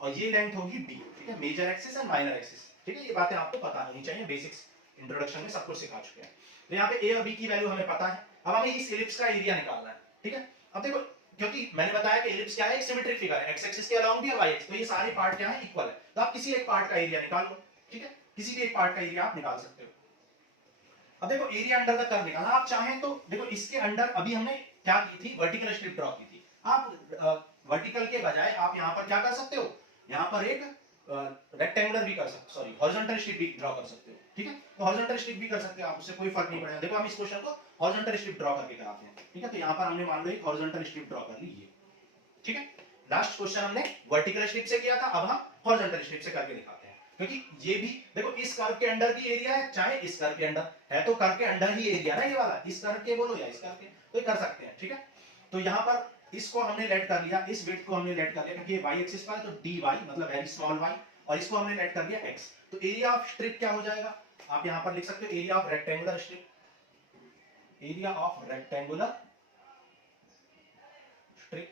और ये लेंथ होगी b, ठीक है, major axis and minor axis, ठीक है, ये बातें आपको पता होनी चाहिए, बेसिक्स इंट्रोडक्शन में सब कुछ सिखा चुके हैं। तो यहाँ पे a और b की वैल्यू हमें पता है, अब हमें इस इलिप्स का एरिया निकालना है, ठीक है। अब देखो क्योंकि मैंने बताया कि इलिप्स क्या है, एक सिमेट्रिक फिगर है, x एक्सिस के अलोंग भी और y एक्सिस, तो ये सारे पार्ट क्या है इक्वल है, तो आप किसी एक पार्ट का एरिया निकाल लो, ठीक है, किसी भी एक पार्ट का एरिया आप निकाल सकते हो। अब देखो एरिया अंडर द कर्व निकालना, आप चाहें तो देखो इसके अंडर अभी हमने क्या की थी, वर्टिकल स्ट्रिप ड्रॉ की थी, आप वर्टिकल के बजाय आप यहाँ पर क्या कर सकते हो, यहाँ पर एक रेक्टेंगुलर भी कर सकते, सॉरी हॉरिजॉन्टल स्ट्रिप भी ड्रॉ कर सकते हो, ठीक है, तो हॉरिजॉन्टल स्ट्रिप भी कर सकते हो आप, उससे कोई फर्क नहीं पड़ेगा। देखो हम इस क्वेश्चन को हॉरिजॉन्टल स्ट्रिप ड्रॉ करके कराते हैं, ठीक है, तो यहाँ पर हमने मान लो एक हॉरिजॉन्टल स्ट्रिप ड्रॉ कर ली ये, ठीक है। लास्ट क्वेश्चन हमने वर्टिकल स्ट्रिप से किया था, अब हम हॉरिजॉन्टल स्ट्रिप से करके दिखाते हैं, क्योंकि ये भी देखो इस कर्व के अंडर भी एरिया है, चाहे इस कर्व के अंडर है, तो कर्व के अंडर ही एरिया ना, ये वाला इस कर्व के बोलो या इस कर्व के, तो ये कर सकते हैं, ठीक है। तो यहाँ पर इसको हमने लेट कर लिया, इस विड्थ को हमने लेट कर लिया क्योंकि ये y एक्सिस पर है, तो dy मतलब वेरी स्मॉल y, और इसको हमने लेट कर लिया x, तो एरिया ऑफ स्ट्रिप क्या हो जाएगा, आप यहाँ पर लिख सकते हो area of rectangular strip, area of rectangular strip,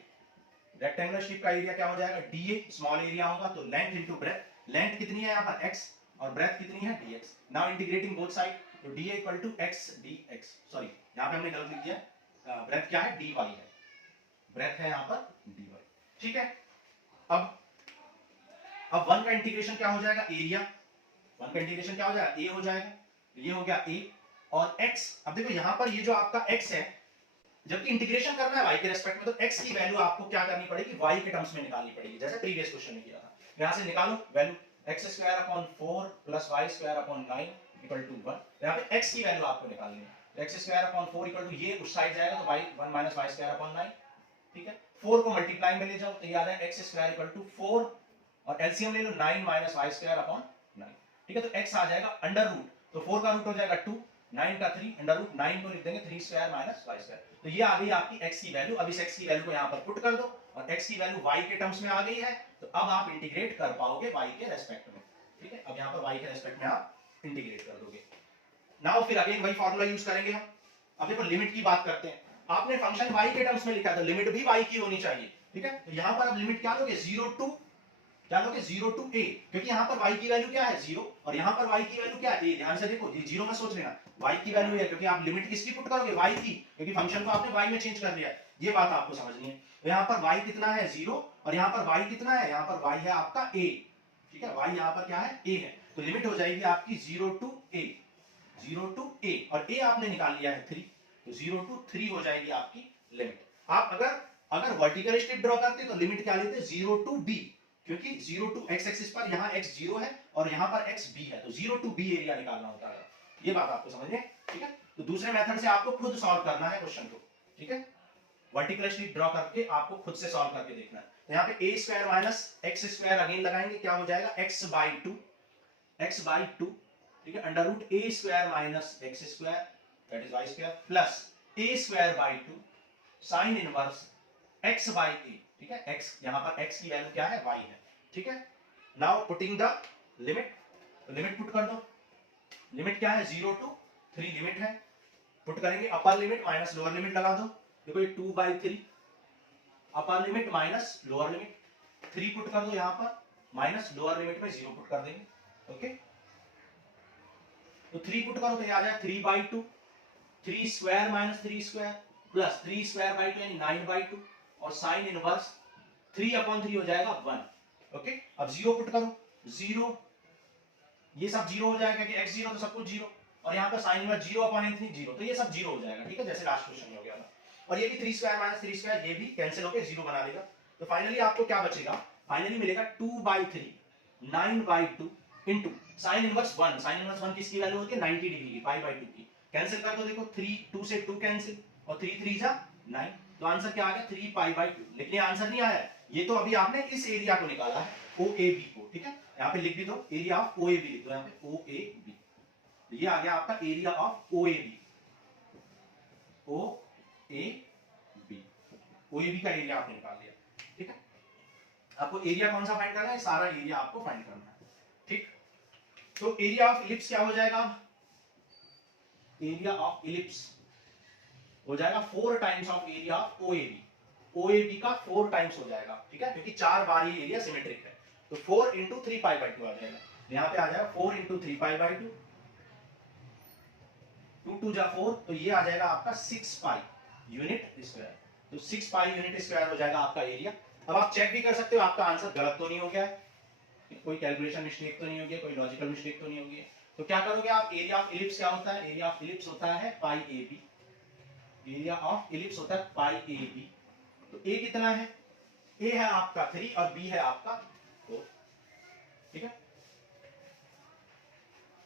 rectangular strip का एरिया क्या हो जाएगा dA, स्मॉल एरिया होगा तो लेंथ इनटू ब्रेथ, लेंथ कितनी है यहाँ पर x और ब्रेथ कितनी है dx। Now integrating both side, तो D equal to X D X, sorry यहाँ पे हमने गलत लिख दिया, ब्रेथ क्या है, डी वाई है, ब्रेथ है यहाँ पर डी वाई। ठीक है, अब वन का इंटीग्रेशन क्या हो जाएगा, एरिया, वन का इंटीग्रेशन क्या हो जाएगा, ए हो जाएगा, ये हो गया ए और एक्स। अब देखो यहाँ पर ये जो आपका एक्स है, जबकि इंटीग्रेशन करना है वाई के रेस्पेक्ट में, तो एक्स की वैल्यू आपको क्या करनी पड़ेगी, वाई के टर्म्स में निकालनी पड़ेगी, जैसे प्रीवियस क्वेश्चन में किया था। यहां से निकालो value, x square upon 4 plus y square upon 9 equal to 1। यहाँ पे एक्स की वैल्यू आपको निकालनी है, x square upon 4 equal to, ये उस साइड जाएगा तो y 1 minus y square upon 9। ठीक है, 4 को मल्टीप्लाई में ले जाओ तो ये आ जाएगा एक्स स्क्वायर इक्वल टू 4 और एलसीएम ले लो 9 माइनस वाई स्क्वायर अपॉन 9। ठीक है, तो एक्स आ जाएगा अंडर रूट, तो 4 का रूट हो जाएगा 2, 9 का 3, अंडर रूट 9 को लिख देंगे 3 स्क्वायर माइनस वाई स्क्वायर। तो ये आ गई आपकी x की वैल्यू। अब इस x की वैल्यू को यहाँ पर पुट कर दो और x की वैल्यू y के टर्म्स में आ गई है, तो अब आप इंटीग्रेट कर पाओगे y के रेस्पेक्ट में। ठीक है, अब यहाँ पर y के रेस्पेक्ट में आप इंटीग्रेट कर दोगे। नाउ फिर अगेन वही फार्मूला यूज करेंगे हम। अब देखो लिमिट की बात करते हैं, आपने फंक्शन y के टर्म्स में लिखा था, लिमिट भी y की होनी चाहिए। ठीक है, तो यहाँ पर अब लिमिट क्या लोगे, 0 टू क्या लोगे, 0 टू a, क्योंकि यहाँ पर y की वैल्यू क्या है 0 और यहाँ पर y की वैल्यू क्या है a। ध्यान से देखो, ये 0 में सोच लेना, y की वैल्यू है क्योंकि आप लिमिट किसकी पुट करोगे, y की, क्योंकि फंक्शन को आपने y में चेंज कर दिया है, ये बात आपको समझनी है। तो यहाँ पर y कितना है 0 और यहाँ पर y कितना है, यहाँ पर y है आपका a। ठीक है, y यहाँ पर क्या है, a है, तो लिमिट हो जाएगी आपकी 0 टू a, 0 टू a और a आपने निकाल लिया है 3, तो 0 टू 3 हो जाएगी आपकी लिमिट। आप अगर वर्टिकल स्ट्रिप ड्रॉ करते तो लिमिट क्या लेते, 0 टू b, क्योंकि 0 टू x एक्सिस पर यहाँ x 0 है और यहाँ पर x b है, तो 0 टू b एरिया निकालना होता है। ये बात आपको समझिए। ठीक है, तो दूसरे मेथड से आपको खुद सॉल्व करना है क्वेश्चन को। ठीक है, वर्टिकल स्ट्रिप ड्रॉ करके आपको खुद से सॉल्व करके देखना है। तो यहाँ पे a square minus x square again लगाएंगे, क्या हो जाएगा x बाई 2, x बाई 2। ठीक है, under root a square minus x square that is y square plus a square by 2 sine inverse x by a। ठीक है, x यहाँ पर x की वैल्यू क्या है, y है। ठीक है, नाउ पुटिंग द लिमिट, तो लिमिट पुट कर दो, लिमिट क्या है 0 टू 3 लिमिट है, पुट करेंगे अपर लिमिट माइनस लोअर लिमिट लगा दो, देखो ये 2/3 अपर limit minus lower limit, 3 put कर दो यहाँ पर माइनस लोअर लिमिट में 0 पुट कर देंगे। ओके, तो 3 पुट करो तो ये आ जाएगा 3/2, 3 square minus 3 square plus 3 square by 2 यानी 9/2 और साइन इनवर्स 3/3 हो जाएगा 1। ओके, अब 0 पुट करो, 0 ये सब 0 हो जाएगा कि x 0 तो सब कुछ 0 और यहाँ पर साइन इनवर्स 0/3 0, तो ये सब 0 हो जाएगा। ठीक है, जैसे लास्ट क्वेश्चन में हो गया था। और ये भी 3 स्क्वायर माइनस 3 स्क्वायर ये भी कैंसिल होकर 0 बना देगा, तो फाइनली आपको क्या बचेगा, फाइनली मिलेगा 2/3 9/2 into sine inverse 1। Sign inverse 1 किसकी वैल्यू होती है, 90 डिग्री की, π/2 की। कैंसिल कर दो, देखो 3 2 से 2 कैंसिल और 3 3 जा 9, तो आंसर क्या आ गया 3π/2। लेकिन ये आंसर नहीं आया, ये तो अभी आपने इस एरिया को निकाला है OAB को। ठीक है, यहाँ पे लिख भी दो एरिया ऑफ OAB, लिख दो यहाँ पे OAB, ये आ गया आपका एरिया ऑफ OAB। OAB का एरिया आपने निकाल लिया। ठीक है, आपको एरिया कौन सा फाइंड करना है, सारा एरिया आपको फाइंड करना है। ठीक, तो एरिया ऑफ इलिप्स क्या हो जाएगा, एरिया ऑफ इलिप्स हो जाएगा 4 times of area of OAB। OAB का 4 टाइम्स हो जाएगा। ठीक है, क्योंकि 4 बार ये एरिया सिमेट्रिक है, तो 4 इंटू 3π/2 आ जाएगा। यहाँ पे आ जाएगा 4 इंटू 3π/2, 2 2 जा 4, तो ये आ जाएगा आपका 6π यूनिट स्क्वायर, तो 6π यूनिट स्क्वायर हो जाएगा आपका एरिया। अब आप चेक भी कर सकते हो आपका आंसर गलत तो नहीं हो गया है, कोई कैलकुलेशन मिस्टेक तो नहीं हो गया, कोई लॉजिकल मिस्टेक तो नहीं होगी। तो क्या करोगे आप, एरिया ऑफ इलिप्स क्या होता है, एरिया ऑफ इलिप्स होता है πAB, एरिया ऑफ इलिप्स होता है πAB। तो a कितना है, a है आपका 3 और b है आपका 4। ठीक है,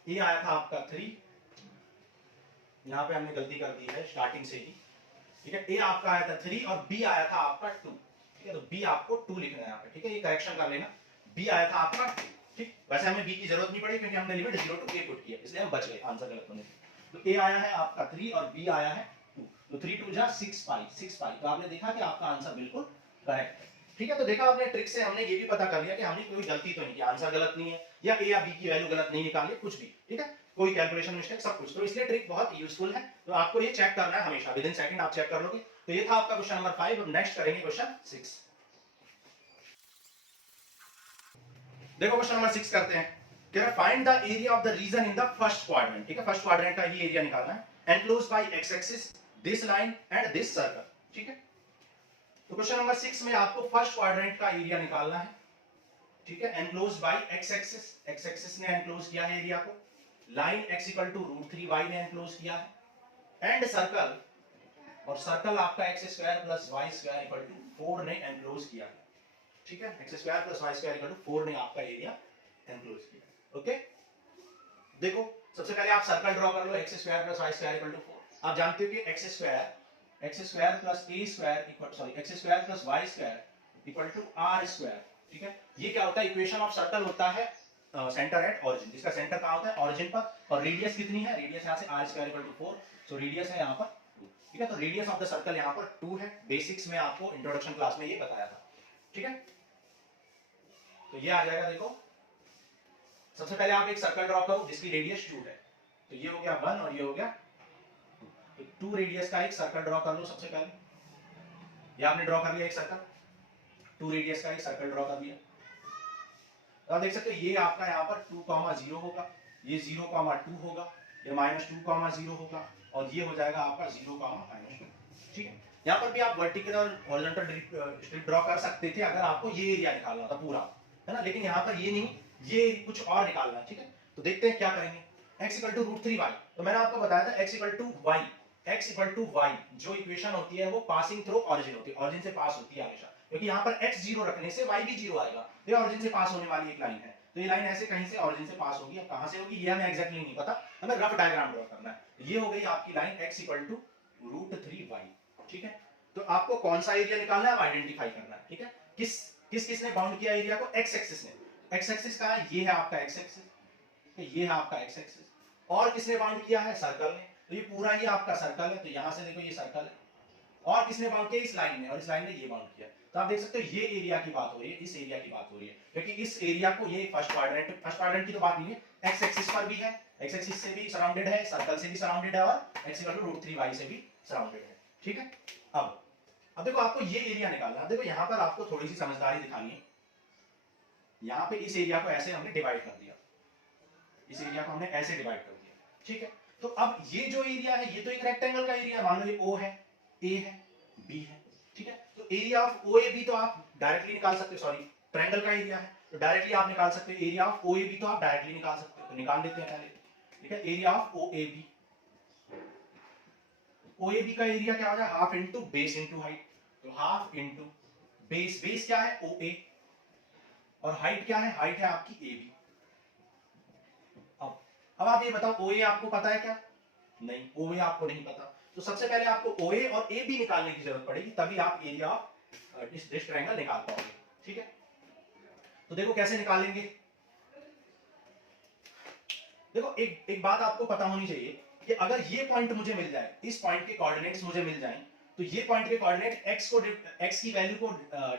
a आया था आपका 3, यहां पे हमने गलती कर दी है स्टार्टिंग से ही। ठीक है, a आपका आया था 3 और b आया था आपका 2। ठीक है, तो b आपको 2 लिखना है यहाँ पे। ठीक है, ये करेक्शन कर लेना, b आया था आपका 2। ठीक, वैसे हमें b की जरूरत नहीं पड़ी क्योंकि हमने लिमिट 0 टू a पुट किया, इसलिए हम बच गए आंसर गलत होने से। तो a आया है आपका 3 और b आया है 2, तो 3 2 जा 6π, तो आपने देखा कि आपका आंसर बिल्कुल करेक्ट है। ठीक है, तो देखा आपने ट्रिक से हमने ये भी पता कर लिया कि हमने कोई गलती तो नहीं की, आंसर गलत नहीं है या a या b की वैल्यू गलत नहीं निकाली, कुछ भी। ठीक है, कोई कैलकुलेशन मिस्टेक सब कुछ, तो इसलिए ट्रिक बहुत यूजफुल है। तो आपको ये चेक करना है हमेशा, विद इन सेकंड आप चेक कर लोगे। तो ये था आपका क्वेश्चन नंबर 5। अब नेक्स्ट करेंगे क्वेश्चन 6। देखो क्वेश्चन नंबर 6 करते हैं। कह रहा find the area of the region in the first quadrant, ठीक है, फर्स्ट क्वाड्रेंट का ही एरिया निकालना है, enclose by x axis this line and this circle, ठीक है। तो क्वेश्चन नंबर 6 में आपको फर्स्ट क्वाड्रेंट का एरिया निकालना है, ठीक है, एनक्लोज बाय एक्स एक्सिस ने एनक्लोज किया है एरिया को, line x equal to √3y ने एनक्लोज किया है, एंड सर्कल, और सर्कल आपका x square plus y square equal to 4 ने एनक्लोज किया है, ठीक है, x square plus y square equal to 4 ने आपका एरिया एनक्लोज किया है। ओके, देखो सबसे पहले आप सर्कल ड्रॉ कर लो, x square plus y square equal to 4। आप जानते हो कि x square plus a square equal sorry x square plus y square equal to r square, ठीक है। ये क्या होता है, इक्वेशन ऑफ सर्कल होता है सेंटर एट ऑरिजिन, जिसका सेंटर कहां होता है, ऑरिजिन पर, और रेडियस कितनी है, रेडियस यहां से r square equal to 4, so radius है यहां पर 2, ठीक है। तो रेडियस ऑफ द सर्कल यहां पर 2 है, बेसिक्स में आपको इंट्रोडक्शन क्लास में ये बताया था, ठीक है। तो ये आ जाएगा, देखो सबसे पहले आप एक सर्कल ड्रॉ करो जिसकी रेडियस 2 है, तो ये हो गया 1 और ये हो गया 2, तो 2 रेडियस का एक सर्कल ड्रॉ कर लो सबसे पहले। ये आपने ड्रॉ कर लिया एक सर्कल, 2 रेडियस का एक सर्कल ड्रॉ कर लिया। तो आप देख सकते हो ये आपका यहाँ पर 2,0 होगा, ये 0,2 होगा, ये -2,0 होगा, और ये हो जाएगा आपका 0,-2, ठीक है। यहाँ पर भी आप वर्टिकल और हॉरिजॉन्टल स्ट्रिप ड्रॉ कर सकते थे अगर आपको ये एरिया निकालना था पूरा, है ना, लेकिन यहाँ पर ये नहीं, ये कुछ और निकालना है, ठीक है। तो देखते हैं क्या करेंगे, x इक्वल टू √3y, तो मैंने आपको बताया था x इक्वल टू y, जो इक्वेशन होती है वो पासिंग थ्रू ऑरिजिन होती है, ऑरिजिन से पास होती है हमेशा, क्योंकि यहाँ पर x 0 रखने से y भी 0 आएगा, तो ये ऑरिजिन से पास होने वाली एक लाइन है, तो ये लाइन ऐसे कहीं से ऑरिजिन से पास होगी, अब कहां से होगी ये हमें एग्जैक्टली नहीं पता, हमें रफ डायग्राम ड्रॉ करना है। ये हो गई आपकी line x equal to √3y, ठीक है। तो आपको कौन सा एरिया निकालना है, आइडेंटिफाई करना है, ठीक है। किसने बाउंड किया एरिया को, x एक्सिस ने, x एक्सिस कहां है, ये है आपका x एक्सिस, ये है आपका x एक्सिस, और किसने बाउंड किया है, सर्कल ने, तो ये पूरा ही आपका सर्कल है, तो यहां से देखो ये सर्कल है, और किसने बाउंड किया, इस लाइन ने, और इस लाइन ने ये बाउंड किया। तो आप देख सकते हो ये एरिया की बात हो रही है, इस एरिया की बात हो रही है, क्योंकि इस एरिया को ये फर्स्ट क्वाड्रेंट की तो बात नहीं है, x एक्सिस पर भी है, x एक्सिस से भी सराउंडेड है, सर्कल से भी सराउंडेड है, और x इक्वल टू √3y से भी सराउंडेड है, ठीक है। अब देखो आपको ये एरिया निकालना है, देखो यहां पर आपको थोड़ी सी समझदारी दिखानी है, यहां पे इस एरिया को ऐसे हमने डिवाइड कर दिया, इस एरिया को हमने ऐसे डिवाइड कर दिया, ठीक है। तो अब ये जो एरिया है ये तो एक रेक्टेंगल का एरिया, मान लो ये O है, A है, B है, ठीक है। तो एरिया ऑफ OAB तो आप डायरेक्टली निकाल सकते हो, सॉरी ट्रायंगल का एरिया है तो डायरेक्टली आप निकाल सकते हो, एरिया ऑफ OAB तो आप डायरेक्टली निकाल सकते हो, तो निकाल लेते हैं पहले, ठीक है। एरिया ऑफ OAB, OAB का एरिया क्या हो जाएगा, half into base into height, तो हाफ इंटू बेस, बेस क्या है OA, और हाइट क्या है, हाइट है आपकी AB। अब आप ये बताओ OA आपको पता है क्या, नहीं, OA आपको नहीं पता, तो सबसे पहले आपको OA और AB निकालने की जरूरत पड़ेगी, तभी आप एरिया ऑफ दिस ट्रायंगल निकाल पाओगे, ठीक है। तो देखो कैसे निकालेंगे, देखो एक बात आपको पता होनी चाहिए कि अगर ये पॉइंट मुझे मिल जाए, इस पॉइंट के कोऑर्डिनेट्स मुझे मिल जाएं, तो ये पॉइंट के कोऑर्डिनेट x की वैल्यू को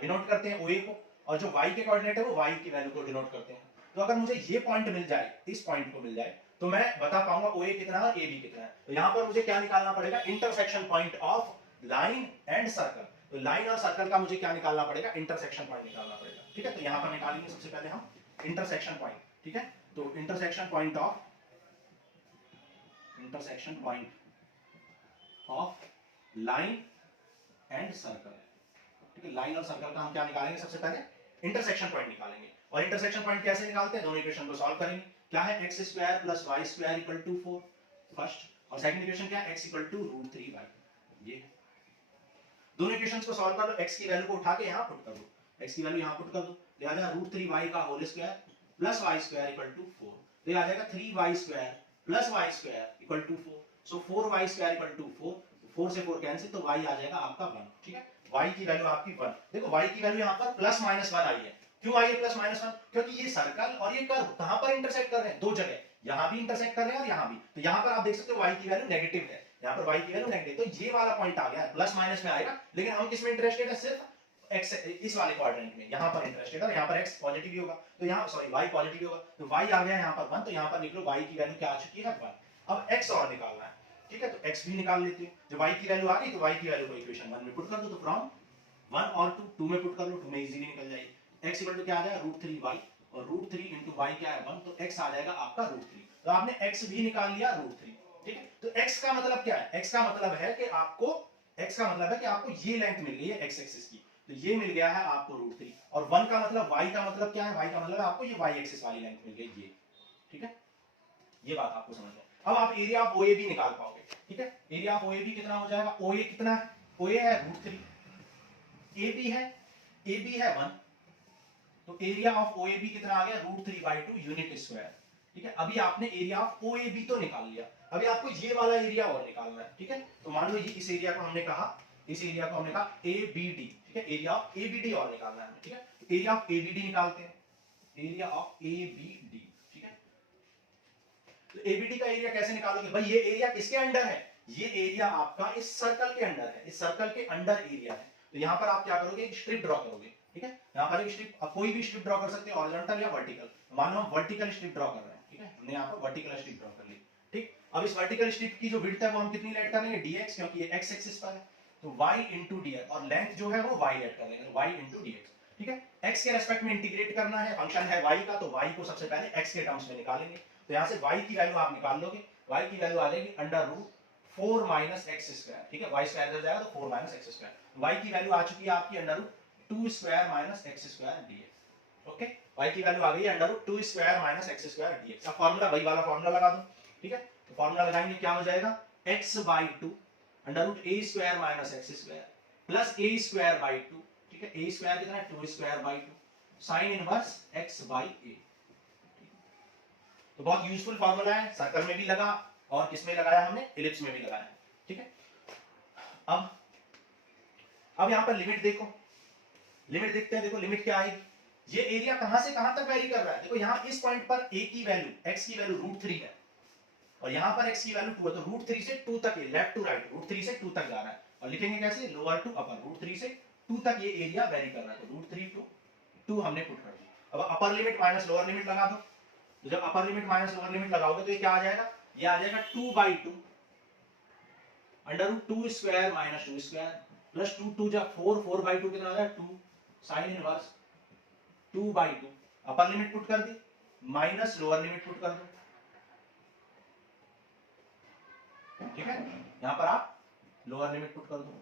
डिनोट करते हैं OA को, और जो y के कोऑर्डिनेट है वो y की वैल्यू को डिनोट करते हैं। तो अगर मुझे ये पॉइंट मिल जाए, इस पॉइंट को मिल जाए, तो मैं बता पाऊंगा OA कितना है और AB कितना है। तो यहाँ पर मुझे क्या निकालना पड़ेगा, intersection point of line and circle, तो लाइन और सर्कल का मुझे क्या निकालना पड़ेगा, इंटरसेक्शन पॉइंट निकालना पड़ेगा, ठीक है। तो यहाँ पर निकालेंगे सबसे पहले हम इंटरसेक्शन पॉइंट, ठीक है। तो intersection point of line and circle, ठीक है। लाइन और सर्कल का हम क्या निकालेंगे, सबसे पहले इंटरसेक्शन पॉइंट निकालेंगे, और इंटरसेक्शन पॉइंट कैसे निकालते हैं, दोनों इक्वेशन को सॉल्व करेंगे, क्या है x square plus y square equal to 4 first, और सेकंड इक्वेशन क्या है x इक्वल टू √3y, ये दोनों इक्वेशंस को सॉल्व कर लो, x की वैल्यू को उठा के यहां पुट कर दो, x की वैल्यू यहां पुट कर दो, तो आ जाएगा √3y का whole square plus y square equal to 4, तो आ जाएगा 3y square plus y square equal to 4, so 4y square equal to 4, 4 से 4 कैंसिल, तो y आ जाएगा आपका 1, ठीक है। y की वैल्यू आपकी 1, देखो y की वैल्यू यहां पर प्लस माइनस 1 आई है, क्यों आई है प्लस माइनस 1, क्योंकि ये सर्कल और ये कर्व कहां पर इंटरसेक्ट कर रहे हैं, दो जगह, यहां भी इंटरसेक्ट कर रहे हैं और यहां भी, तो यहां पर आप देख सकते हो y की वैल्यू नेगेटिव है, यहां पर y की वैल्यू नेगेटिव, तो ये वाला पॉइंट आ गया, प्लस माइनस में आएगा, लेकिन हम किस में इंटरेस्टेड है, सिर्फ x इस वाले क्वाड्रेंट में, यहां पर इंटरेस्टेड है, और यहां पर x पॉजिटिव ही होगा, तो यहां सॉरी y पॉजिटिव ही होगा, तो y आ गया यहां पर 1, तो यहां पर निकलो y की वैल्यू क्या आ चुकी है 1। अब x और निकालना है, ठीक है, तो x भी निकाल लेते हैं, जब y की वैल्यू आ गई तो y की वैल्यू को इक्वेशन 1 में पुट कर दो, तो फ्रॉम 1 और 2 में पुट कर लो, 2 में इजीली निकल जाएगी, x इक्वल टू क्या आ जाएगा √3y और √3 इंटू वाई क्या है 1, तो x आ जाएगा आपका √3। तो आपने x भी निकाल लिया √3, ठीक है। तो x का मतलब क्या है, x का मतलब है कि आपको ये लेंथ मिल गई है x एक्सिस की, तो ये मिल गया है आपको √3। और 1 का मतलब y का मतलब क्या है, y का मतलब है आपको ये y एक्सिस वाली लेंथ मिल गई ये, ठीक है। ये बात आपको समझ में। अब आप एरिया ऑफ OAB निकाल पाओगे, ठीक है। एरिया ऑफ OAB कितना हो जाएगा, OA कितना है, OA है √3, AB है 1, तो एरिया ऑफ OAB कितना आ गया √3/2 यूनिट स्क्वायर, ठीक है। अभी आपने एरिया ऑफ OAB तो निकाल लिया, अभी आपको ये वाला एरिया और निकालना है, ठीक है। तो मान लो ये इस एरिया को हमने कहा ABD, ठीक है। एरिया ऑफ ABD और निकालना है, ठीक है। एरिया ऑफ ABD निकालते हैं, एरिया ऑफ ABD, ठीक है। तो ABD का एरिया कैसे निकालोगे भाई, ये एरिया किसके अंडर है, ये एरिया आपका इस सर्कल के अंडर है, इस सर्कल के अंडर एरिया है। तो यहां पर आप क्या करोगे, एक स्ट्रिप ड्रॉ करोगे, ठीक है। यहां पर एक स्ट्रिप, आप कोई भी स्ट्रिप ड्रॉ कर सकते हैं, हॉरिजॉन्टल या वर्टिकल। मान लो हम वर्टिकल स्ट्रिप ड्रॉ कर रहे हैं, ठीक है। हमने यहां पर वर्टिकल स्ट्रिप ड्रॉ कर ली, ठीक। अब इस वर्टिकल स्ट्रिप की जो विड्थ है वो हम कितनी लेट करेंगे, dx, क्योंकि ये x एक्सिस पर है, तो y into dx, और लेंथ जो है वो y लेट कर लेंगे, y into dx, ठीक है। x के रेस्पेक्ट में इंटीग्रेट करना है, फंक्शन है y का, तो y को सबसे पहले x के टर्म्स में निकालेंगे। तो यहां से y की वैल्यू आप निकाल लोगे, y की वैल्यू आ जाएगी √4 माइनस एक्स स्क्वायर, ठीक है। y स्क्वायर इधर जाएगा तो 4 माइनस एक्स स्क्वायर, y की वैल्यू आ चुकी है आपकी √2 square minus x square dx, okay. y की वैल्यू आ गई है √2 square minus x square dx। अब फार्मूला वही वाला फार्मूला लगा दो, ठीक है। तो फार्मूला लगाएंगे, क्या हो जाएगा, x/2 √a square minus x square plus a स्क्वायर/2, ठीक है। a स्क्वायर कितना है 2 स्क्वायर/2 sin इनवर्स x/a। तो बहुत यूजफुल फार्मूला है, सर्कल में भी लगा और किसमें लगाया हमने, इलिप्स में भी लगाया, ठीक है। अब यहां पर लिमिट देखो, लिमिट देखते हैं, देखो लिमिट क्या आएगी। ये एरिया कहां से कहां तक वेरी कर रहा है, देखो यहां इस पॉइंट पर a की वैल्यू, x की वैल्यू √3 है, और यहां पर x की वैल्यू 2 है, तो √3 से 2 तक, ये लेफ्ट टू राइट √3 से 2 तक जा रहा है, और लिखेंगे कैसे, लोअर टू अपर, √3 से 2 तक ये एरिया वेरी कर रहा है, तो √3 to 2 हमने पुट कर दिया। अब अपर लिमिट माइनस लोअर लिमिट लगा दो, तो जब अपर लिमिट माइनस लोअर लिमिट लगाओगे तो ये क्या आ जाएगा, ये आ जाएगा 2/2 √2 स्क्वायर माइनस 2 स्क्वायर प्लस 2 जब 4, 4/2 कितना आ जाएगा 2 साइन इनवर्स 2/2। अपर लिमिट पुट कर दी, माइनस लोअर लिमिट पुट कर दो, ठीक है। यहां पर आप लोअर लिमिट पुट कर दो,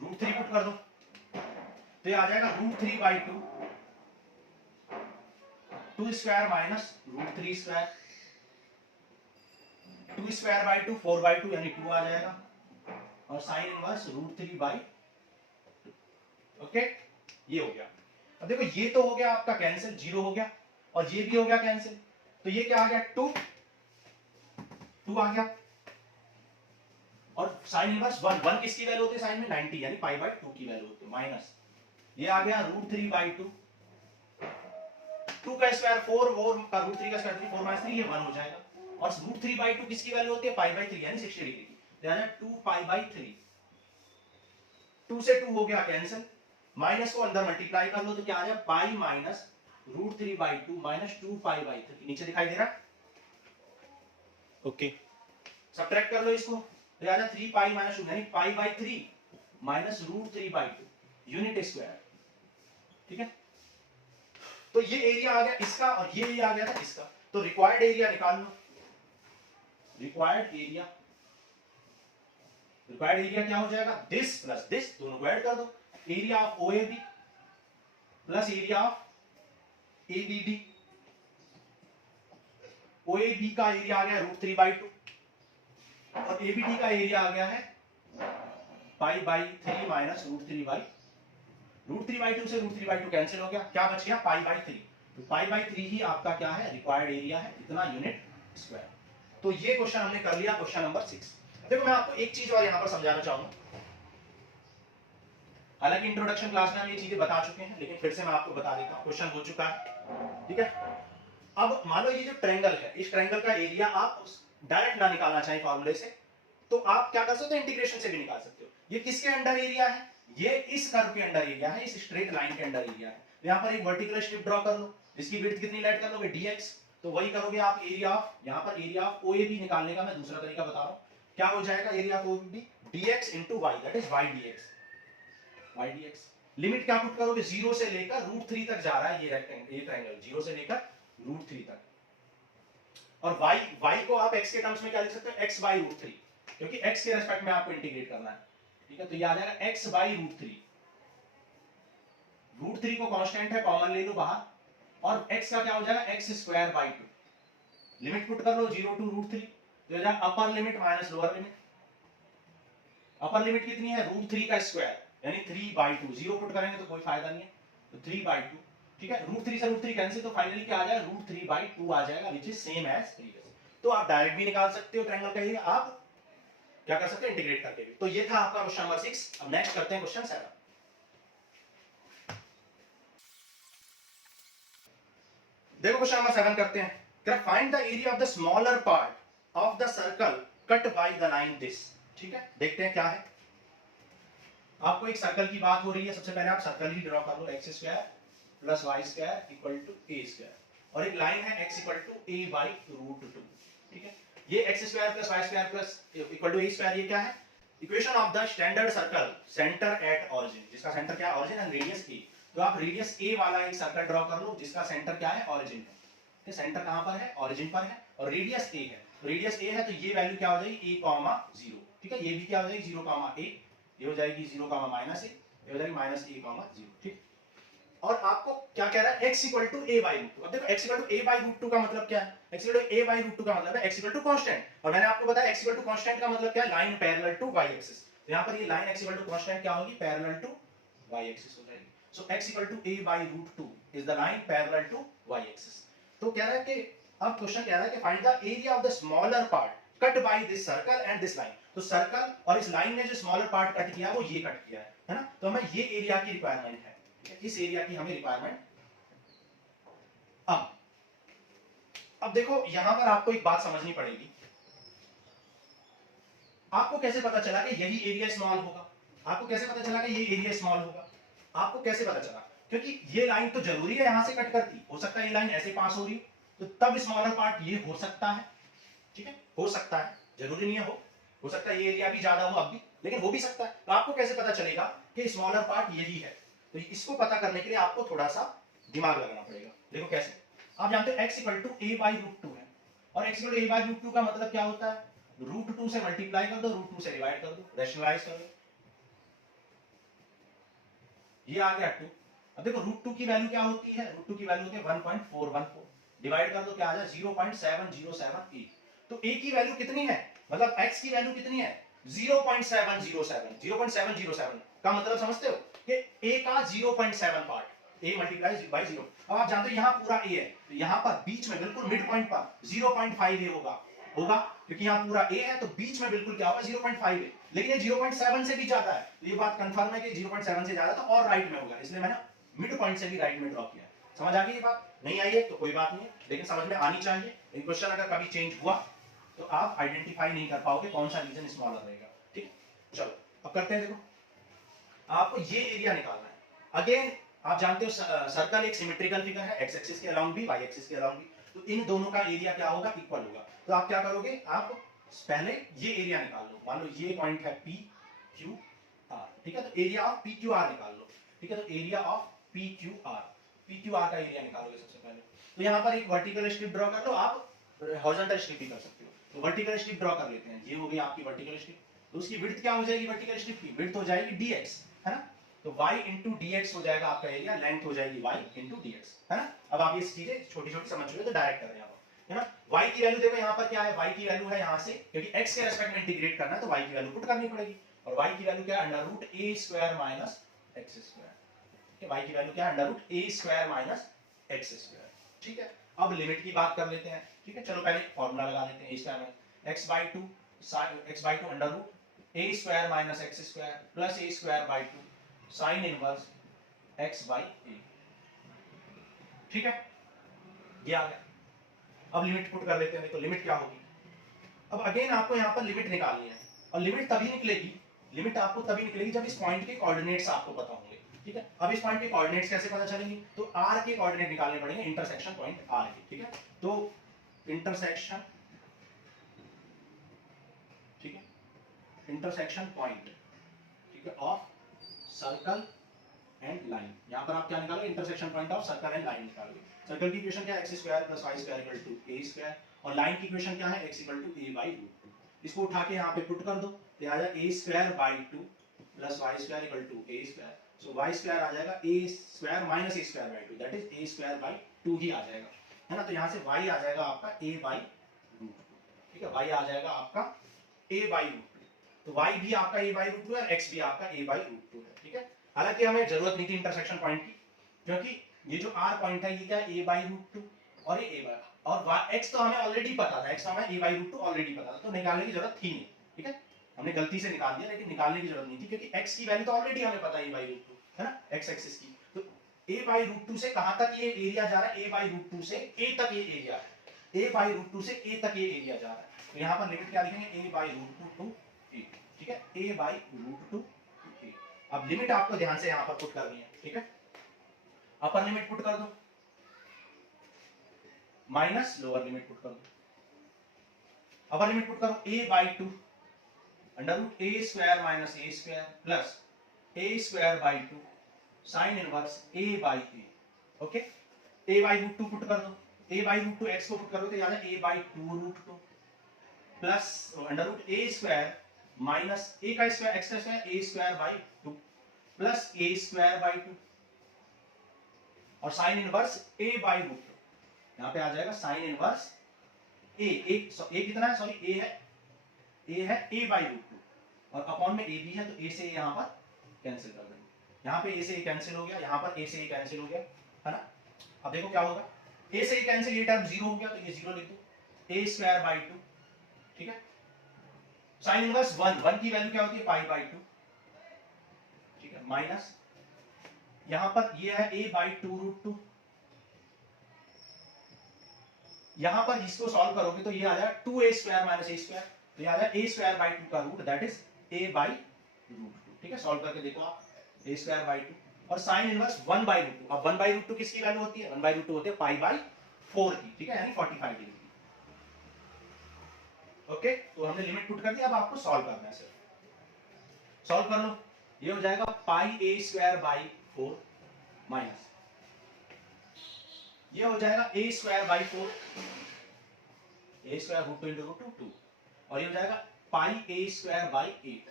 √3 पुट कर दो, तो ये आ जाएगा √3/2 2 स्क्वायर माइनस √3 स्क्वायर, 2 स्क्वायर/2 4/2 यानी 2 आ जाएगा, और साइन इनवर्स √3/2, ओके। ये हो गया। अब देखो ये तो हो गया आपका कैंसिल, 0 हो गया, और ये भी हो गया कैंसिल, तो ये क्या आ गया 2 आ गया, और साइन इनवर्स 1 किसकी वैल्यू होती है साइन में, 90 यानी π/2 की वैल्यू होती है, माइनस ये आ गया √3/2, 2 का स्क्वायर 4 और का √3 का स्क्वायर 3, 4 - 3 ये 1 हो जाएगा, और √3/2 किसकी वैल्यू होती है π/3 यानी 60 डिग्री की, तो यानी 2π/3, 2 से 2 हो गया कैंसिल, माइनस को अंदर मल्टीप्लाई कर लो तो क्या आ जाएगा पाई माइनस √3/2 माइनस 2π/3, नीचे दिखाई दे रहा है, ओके। सब्ट्रैक्ट कर लो इसको, तो आ जाएगा 3π - 2 यानी π/3 माइनस √3/2 यूनिट स्क्वायर, ठीक है। तो ये एरिया आ गया इसका, और ये एरिया आ गया था इसका, तो रिक्वायर्ड एरिया निकाल लो, रिक्वायर्ड एरिया क्या हो जाएगा, दिस प्लस दिस दोनों को ऐड कर दो, area of OAB plus area of ABD, OAB का एरिया आ गया √3/2 और ABD का एरिया आ गया है π/3 माइनस √3/2 से √3/2 कैंसिल हो गया, क्या बच गया π/3, तो π/3 ही आपका क्या है, रिक्वायर्ड एरिया है, इतना यूनिट स्क्वायर। तो ये क्वेश्चन हमने कर लिया, क्वेश्चन नंबर 6। देखो मैं आपको एक चीज और यहां पर समझाना चाहूंगा, हालांकि इंट्रोडक्शन क्लास में हम ये चीजें बता चुके हैं, लेकिन फिर से मैं आपको बता देता हूं, क्वेश्चन हो चुका है, ठीक है। अब मान लो ये जो ट्रायंगल है, इस ट्रायंगल का एरिया आप डायरेक्ट ना निकालना चाहें फॉर्मूले से, तो आप क्या कर सकते हो, इंटीग्रेशन से भी निकाल सकते हो। ये किसके अंडर एरिया है, ये इस कर्व के अंडर एरिया है, इस स्ट्रेट लाइन के अंडर एरिया है। तो यहाँ पर एक वर्टिकल स्ट्रिप ड्रॉ कर लो, इसकी विड्थ कितनी लेट कर लोगे dx, तो वही करोगे आप एरिया ऑफ, यहाँ पर एरिया ऑफ OAB निकालने का मैं दूसरा तरीका बता रहा हूँ, क्या हो जाएगा area of OAB dx into y, that is y dx, limit क्या पुट करोगे, 0 से लेकर √3 तक जा रहा है ये रेक्टेंगल, ये ट्रायंगल 0 से लेकर √3 तक। और y को आप x के टर्म्स में क्या लिख सकते हो, x/√3, क्योंकि x के रेस्पेक्ट में आपको इंटीग्रेट करना है, ठीक है। तो ये आ जाएगा x/√3, √3 को कांस्टेंट है, कॉमन ले लो बाहर, और x का क्या हो जाएगा, x²/2। लिमिट पुट कर लो 0 to √3, तो हो जाएगा अपर limit minus lower limit. Upper limit कितनी है, √3 का स्क्वायर यानी 3/2। 0 पुट करेंगे तो कोई फायदा नहीं है, तो 3/2, ठीक है। √3 से √3 कैंसिल, तो फाइनली क्या आ जाएगा, √3/2 आ जाएगा, which is same as previous. तो आप डायरेक्ट भी निकाल सकते हो ट्रायंगल का एरिया, आप क्या कर सकते हैं, इंटीग्रेट करके भी। तो ये था आपका क्वेश्चन नंबर 6। अब नेक्स्ट करते हैं क्वेश्चन 7। देखो क्वेश्चन नंबर 7 करते हैं, find the area of the smaller part of the circle cut by the line this. ठीक है, देखते हैं क्या है। आपको एक सर्कल की बात हो रही है, सबसे पहले आप सर्कल ही ड्रॉ कर लो, x² plus y² equal to a², और एक लाइन है x इक्वल टू a/√2। ठीक है, ये x² plus y² plus equal to a², ये क्या है, equation of the standard circle centre at origin, जिसका सेंटर क्या है, ऑरिजिन, एंड रेडियस a। तो आप रेडियस a वाला एक सर्कल ड्रॉ कर लो जिसका सेंटर क्या है, ऑरिजिन है। सेंटर कहां पर है, ऑरिजिन पर है, और रेडियस a है। रेडियस a है तो ये वैल्यू क्या हो जाएगी, a,0। ठीक है, ये भी क्या हो जाएगी, 0,a, ये हो जाएगी 0,-a, ये हो जाएगी -a,0। ठीक, और आपको क्या कह रहा है, x इक्वल टू a/√2। अब देखो x इक्वल टू a/√2 का मतलब क्या है, x इक्वल टू a/√2 का मतलब है x इक्वल टू कांस्टेंट, और मैंने आपको बताया x इक्वल टू कांस्टेंट का मतलब क्या है, line parallel to y axis. तो यहां पर ये line x equal to constant क्या होगी, पैरेलल टू y एक्सिस हो जाएगी। So x equal to a/√2 is the line parallel to y axis. तो कह रहा है कि अब क्वेश्चन कह रहा है कि find the area of the smaller part cut by this circle and this line. तो सर्कल और इस लाइन ने जो स्मॉलर पार्ट कट किया वो ये कट किया है ना। तो हमें ये एरिया की रिक्वायरमेंट है, इस एरिया की हमें रिक्वायरमेंट। अब देखो यहां पर आपको एक बात समझनी पड़ेगी, आपको कैसे पता चला कि यही एरिया स्मॉल होगा, आपको कैसे पता चला कि ये एरिया स्मॉल होगा, आपको कैसे पता चला, क्योंकि ये लाइन तो जरूरी है यहां से कट करती, हो सकता है ये लाइन ऐसे पास हो रही तो तब स्मॉलर पार्ट ये हो सकता है। ठीक है, हो सकता है, जरूरी नहीं है हो सकता है ये एरिया भी ज्यादा हो अब भी, लेकिन हो भी सकता है। तो आपको कैसे पता चलेगा कि स्मॉलर पार्ट यही है, तो इसको पता करने के लिए आपको थोड़ा सा दिमाग लगाना पड़ेगा। देखो कैसे, आप जानते हो x इक्वल टू a/√2 है, और x इक्वल टू a/√2 का मतलब क्या होता है, √2 से मल्टीप्लाई कर दो, √2 से डिवाइड कर दो, रैशनलाइज कर दो, ये आ गया 2। अब देखो √2 की वैल्यू क्या होती है, √2 की वैल्यू होती है 1.414, डिवाइड कर दो क्या आ जाए 0.7078। तो a की वैल्यू कितनी है, मतलब x की वैल्यू कितनी है 0.707। 0.707 का मतलब समझते हो कि a का 0.7 पार्ट, a मल्टीप्लाई बाय 0। अब आप जानते हो यहां पूरा a है, तो यहां पर बीच में बिल्कुल मिड पॉइंट पर 0.5 a होगा, क्योंकि यहां पूरा a है तो बीच में बिल्कुल क्या होगा 0.5 a। लेकिन ये 0.7 से भी ज्यादा है, तो ये बात कंफर्म है कि 0.7 से ज्यादा तो और राइट में होगा, इसलिए मैंने मिड पॉइंट से भी राइट में ड्रॉ किया। समझ आ गई ये बात, नहीं आई है तो कोई बात नहीं, लेकिन समझ में आनी चाहिए। क्वेश्चन अगर कभी चेंज हुआ तो आप आइडेंटिफाई नहीं कर पाओगे कौन सा रीजन स्मॉलर रहेगा। ठीक, चलो अब करते हैं। देखो आपको ये एरिया निकालना है। अगेन आप जानते हो सर्कल एक सिमेट्रिकल फिगर है, एक्स एक्सिस के अलोंग भी, वाई एक्सिस के अलोंग भी, तो इन दोनों का एरिया क्या होगा, इक्वल होगा। तो आप क्या करोगे, आप पहले ये एरिया निकाल लो। मान लो ये पॉइंट है पी क्यू आर, ठीक है, तो area of P Q R निकाल लो। ठीक है, तो area of P Q R का एरिया निकालोगे सबसे पहले। तो यहाँ पर एक वर्टिकल स्ट्रिप ड्रॉ कर लो, आप हॉरिजॉन्टल स्ट्रिप भी कर सकते हो। तो वर्टिकल स्ट्रिप ड्रॉ कर लेते हैं, ये हो गई आपकी वर्टिकल स्ट्रिप। तो उसकी विड्थ क्या हो जाएगी, वर्टिकल स्ट्रिप की विड्थ हो जाएगी dx, है ना। तो y इंटू dx हो जाएगा आपका एरिया, लेंथ हो जाएगी y इंटू dx, है ना। अब आप ये चीजें छोटी छोटी समझ चुके हो तो डायरेक्ट कर रहे हैं आप, है ना। y की वैल्यू देखो यहाँ पर क्या है, y की वैल्यू है यहाँ से, क्योंकि x के रेस्पेक्ट में इंटीग्रेट करना है तो y की वैल्यू पुट करनी पड़ेगी, और y की वैल्यू क्या है, √a² माइनस x²। y की वैल्यू क्या है, √a² - x²। ठीक है, अब लिमिट की बात कर लेते हैं। ठीक है, चलो पहले फॉर्मूला लगा लेते हैं। a² x/2 x/2 √a² minus x² plus a²/2 sine inverse x/a। ठीक है, ये आ गया। अब लिमिट पुट कर लेते हैं। देखो लिमिट क्या होगी, अब अगेन आपको यहाँ पर लिमिट निकालनी है, और लिमिट तभी निकलेगी, लिमिट आपको तभी निकलेगी जब इस पॉइंट के कोऑर्डिनेट्स आपको पता होंगे। ठीक है, अब इस पॉइंट के कोऑर्डिनेट्स कैसे पता चलेंगे, तो r के कोऑर्डिनेट निकालने पड़ेंगे, इंटरसेक्शन पॉइंट r के। ठीक है, तो इंटरसेक्शन, ठीक है, इंटरसेक्शन पॉइंट, ठीक है, ऑफ सर्कल एंड लाइन। यहाँ पर आप क्या निकालोगे, intersection point of circle and line निकालोगे। सर्कल की इक्वेशन क्या है, x square plus y square equal to a square, और लाइन की इक्वेशन क्या है, x equal to a by root two. इसको उठा के यहाँ पे पुट कर दो, तो आ जाएगा a square by two plus y square equal to a square. So y square आ जाएगा a square minus a square by two, that is a square by two ही आ जाएगा, है ना। तो यहाँ से y आ जाएगा आपका a बाई रूट टू, ठीक है, y आ जाएगा आपका a बाई रूट टू। तो y भी आपका a बाई रूट टू है और x भी आपका a बाई रूट टू है, ठीक है। हालांकि हमें जरूरत नहीं थी इंटरसेक्शन पॉइंट की, क्योंकि ये जो r पॉइंट है ये क्या है, a बाई रूट टू, और ये a बाई, और x तो हमें ऑलरेडी पता था, x तो हमें a by root two already पता था, तो निकालने की जरूरत थी नहीं, ठीक है। हमने गलती से निकाल दिया, लेकिन निकालने की जरूरत नहीं थी, क्योंकि x की वैल्यू तो ऑलरेडी हमें पता है a बाई रूट टू, है ना, x एक्सिस की। तो a बाई रूट टू से कहां तक ये एरिया जा रहा है, a बाई रूट टू से a तक ये एरिया है, a बाई रूट टू से a तक ये एरिया जा रहा है। तो यहाँ पर लिमिट क्या लिखेंगे, a by root two to a, ठीक है, a by root two to a। अब लिमिट आपको ध्यान से यहाँ पर पुट करनी है, ठीक है। अपर लिमिट पुट कर दो माइनस लोअर लिमिट पुट कर दो। अपर लिमिट पुट करो, a by two under root a square minus a square plus a square by two sine inverse a by a, okay. a by root two put कर दो, a by root two x को put करो तो याद है a by two root two plus under root a square minus a का square x का square a square by two plus a square by two, और sine inverse a by root two, यहाँ पे आ जाएगा साइन इनवर्स a कितना है, sorry a है a बाई रूट टू, और अपॉन में a भी है, तो a से यहाँ पर कैंसिल कर देंगे, यहाँ पे a से a कैंसिल हो गया, यहाँ पर a से a कैंसिल हो गया, है ना। अब देखो क्या होगा, a से a कैंसिल, ये टर्म जीरो हो गया, तो ये जीरो लिख दो, a स्क्वायर बाई टू, ठीक है, साइन इनवर्स वन की वैल्यू क्या होती है, पाई बाई टू, ठीक है, माइनस यहाँ पर ये है a by two root two, यहाँ पर इसको सॉल्व करोगे तो ये आ जाएगा 2a square minus a square, तो ये आ जाएगा a स्क्वायर बाई टू का root, that is a by root two, ठीक है। सॉल्व करके देखो आप, a स्क्वायर बाई टू, और sine inverse 1 by root two. अब 1 बाई रूट टू किसकी वैल्यू होती है, 1 बाई रूट टू होती है पाई बाई 4 की, ठीक है, यानी 45 डिग्री की, ओके। तो हमने लिमिट पुट कर दी, अब आपको सॉल्व करना है, सिर्फ सॉल्व कर लो। ये हो जाएगा pi a square by 4 minus ये हो जाएगा a square by 4, a square root two into root two two, और ये हो जाएगा पाई a स्क्वायर बाई 8,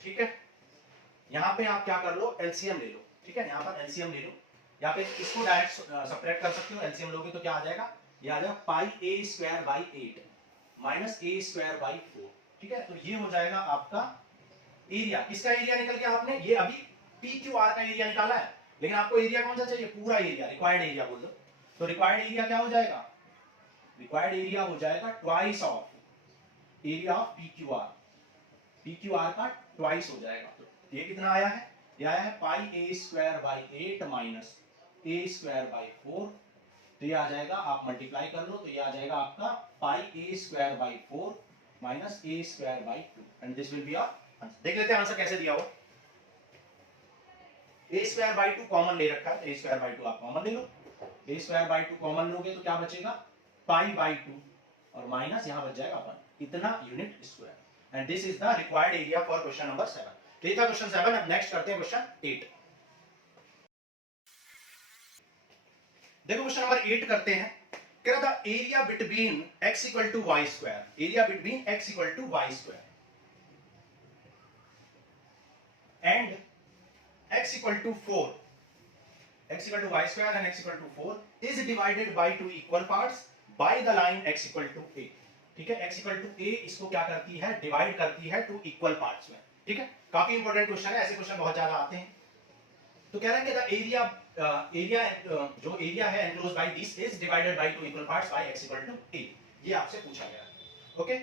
ठीक है। यहाँ पे आप क्या कर लो, एलसीएम ले लो, ठीक है, यहाँ पर एलसीएम ले लो, यहाँ पे इसको डायरेक्ट सब्ट्रैक्ट कर सकते हो, एलसीएम लोगे तो क्या आ जाएगा, ये आ जाएगा pi a square by 8 minus a square by 4, ठीक है। तो ये हो जाएगा आपका एरिया, किसका एरिया निकल गया, आपने ये अभी PQR का एरिया निकाला है, लेकिन आपको एरिया कौन सा चाहिए, पूरा एरिया, रिक्वायर्ड एरिया बोल दो। तो रिक्वायर्ड एरिया क्या हो जाएगा, रिक्वायर्ड एरिया हो जाएगा twice of area of PQR, PQR का ट्वाइस हो जाएगा। तो ये कितना आया है, ये आया है पाई a square by 8 minus a square by 4, तो ये आ जाएगा, आप मल्टीप्लाई कर लो तो ये आ जाएगा आपका pi a square by 4 minus a square by 2, and this will be our answer. देख लेते हैं आंसर कैसे दिया हो। a स्क्वायर बाई 2 कॉमन ले रखा है, a स्क्वायर बाई 2 आप कॉमन ले लो, a स्क्वायर बाई 2 कॉमन लोगे तो क्या बचेगा, पाई बाई 2, और माइनस यहां बच जाएगा अपन इतना unit square, and this is the required area for question number 7। तो ये था क्वेश्चन 7। अब नेक्स्ट करते हैं क्वेश्चन 8। देखो क्वेश्चन नंबर 8 करते हैं, कह रहा था area between x equal to y square, area between x equal to y square and x equal to 4, x equal to y square and x equal to 4 is divided by two equal parts by the line x equal to a, ठीक है। x equal to a इसको क्या करती है, divide करती है two equal parts में, ठीक है। काफी इंपॉर्टेंट क्वेश्चन है, ऐसे क्वेश्चन बहुत ज्यादा आते हैं। तो कह रहा है कि द एरिया जो एरिया है enclosed by this is divided by two equal parts bye x equal to a, ये आपसे पूछा गया है, ओके।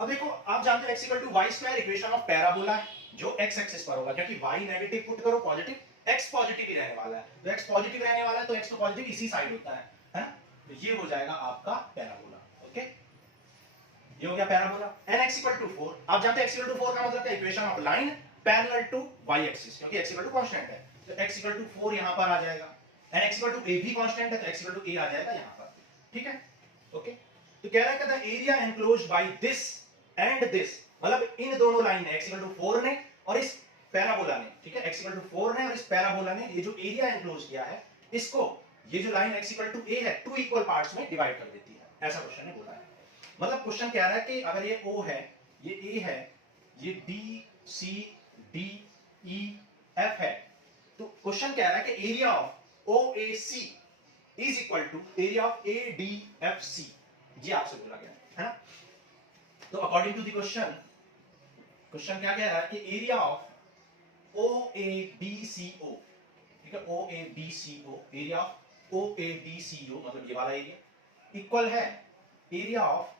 अब देखो आप जानते हो x equal to y square equation of parabola है, जो x एक्सिस पर होगा, क्योंकि y नेगेटिव पुट करो पॉजिटिव, x पॉजिटिव ही रहने वाला है, तो x पॉजिटिव रहने वाला है तो x तो पॉजिटिव इसी साइड होता है ना। तो ये हो जाएगा आपका पैराबोला, ओके। ये हो गया parabola. n x equal to 4, आप जानते हैं x equal to 4 का मतलब क्या, equation of line parallel to y axis, क्योंकि x equal to कांस्टेंट है, तो x equal to 4 यहां पर आ जाएगा, n x equal to a भी कांस्टेंट है तो x equal to a आ जाएगा यहां पर, ठीक है, ओके। तो कह रहा है कि the area enclosed bye this and this, मतलब इन दोनों लाइन ने x equal to 4 ने और इस पैराबोला ने, ठीक है, x इक्वल टू 4 है और इस पैराबोला ने ये जो एरिया एनक्लोज किया है इसको, ये जो line x equal to a है, टू इक्वल पार्ट्स में डिवाइड कर देती है, ऐसा क्वेश्चन ने बोला है। मतलब क्वेश्चन कह रहा है कि अगर ये O है, ये A है, ये B C D E F है, तो क्वेश्चन कह रहा है कि area of OAC is equal to area of ADFC, ये आपसे बोला गया है ना। तो according to the question, question क्या कह रहा है कि एरिया ऑफ OABCO, ठीक है, OABCO, एरिया ऑफ OABCO मतलब ये वाला एरिया इक्वल है एरिया ऑफ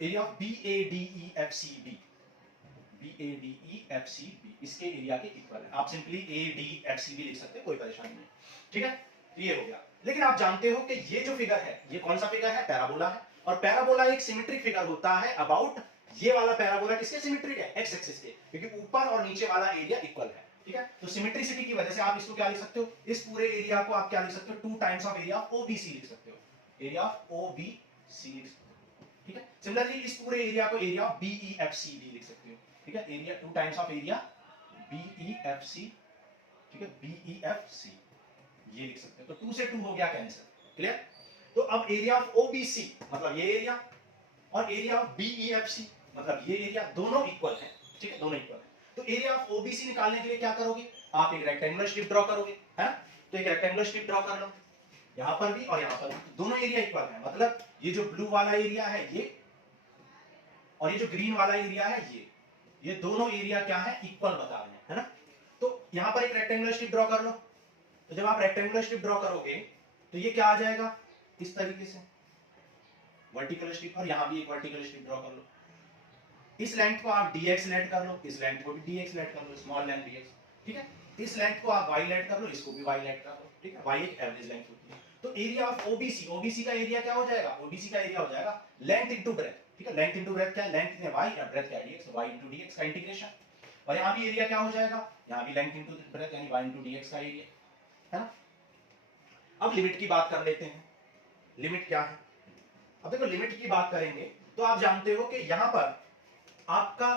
BADEFCB, BADEFCB इसके एरिया के इक्वल है। आप सिंपली ADFCB लिख सकते हैं, कोई परेशानी नहीं, ठीक है, ये हो गया। लेकिन आप जानते हो कि ये जो फिगर है, ये कौन सा फिगर है, पैराबोला है, और पैराबोला एक सिमेट्रिक फिगर होता है अबाउट, ये वाला पैराबोला किसके सिमेट्रिक है, एक्स एक्सिस के, क्योंकि ऊपर और नीचे वाला एरिया इक्वल है, ठीक है। तो सिमेट्रिसिटी की वजह से आप इसको क्या लिख सकते हो, इस पूरे एरिया को आप क्या लिख सकते हो, 2 times of area of OBC लिख सकते हो, एरिया ऑफ OBC लिख सकते हो, ठीक है। सिमिलरली इस पूरे एरिया को एरिया ऑफ BEFC भी लिख सकते हो, ठीक है, area 2 times of area BEFC, ठीक है, BEFC ये लिख सकते हो। तो 2 से 2 हो गया कैंसिल, क्लियर। तो अब एरिया ऑफ OBC मतलब ये एरिया, और एरिया ऑफ BEFC मतलब ये एरिया, दोनों इक्वल है, ठीक है, दोनों इक्वल है। तो एरिया ऑफ OBC निकालने के लिए क्या करोगे, आप एक रेक्टेंगुलर स्ट्रिप ड्रॉ करोगे, है ना। तो एक रेक्टेंगुलर स्ट्रिप ड्रॉ कर लो, यहां पर भी और यहां पर भी, तो दोनों एरिया इक्वल है, मतलब ये जो ब्लू वाला एरिया है ये, और ये जो ग्रीन वाला एरिया है ये दोनों एरिया क्या है, इक्वल बता रहे हैं, है ना। तो यहां पर एक रेक्टेंगुलर स्ट्रिप ड्रॉ कर लो। तो जब आप रेक्टेंगुलर स्ट्रिप ड्रॉ करोगे तो ये क्या आ जाएगा, इस तरीके से वर्टिकल स्ट्रिप, और यहां भी एक वर्टिकल स्ट्रिप ड्रॉ कर लो। इस लेंथ को आप dx लेट कर लो, इस लेंथ को भी dx लेट कर लो, स्मॉल लेंथ dx, ठीक है। इस लेंथ को आप y लेट कर लो, इसको भी y लेट कर लो, ठीक है, y एक एवरेज लेंथ होती है। तो एरिया ऑफ OBC का एरिया क्या हो जाएगा, OBC का एरिया हो जाएगा लेंथ इनटू ब्रेथ, ठीक है, लेंथ इनटू ब्रेथ क्या है, लेंथ है y और ब्रेथ क्या है dx, y इनटू dx का इंटीग्रेशन। और यहां भी एरिया क्या हो जाएगा, यहां भी लेंथ इनटू ब्रेथ यानी y इनटू dx का एरिया, है ना। अब लिमिट की बात कर लेते हैं, लिमिट क्या है। अब देखो लिमिट की बात करेंगे तो आप जानते हो कि यहां पर आपका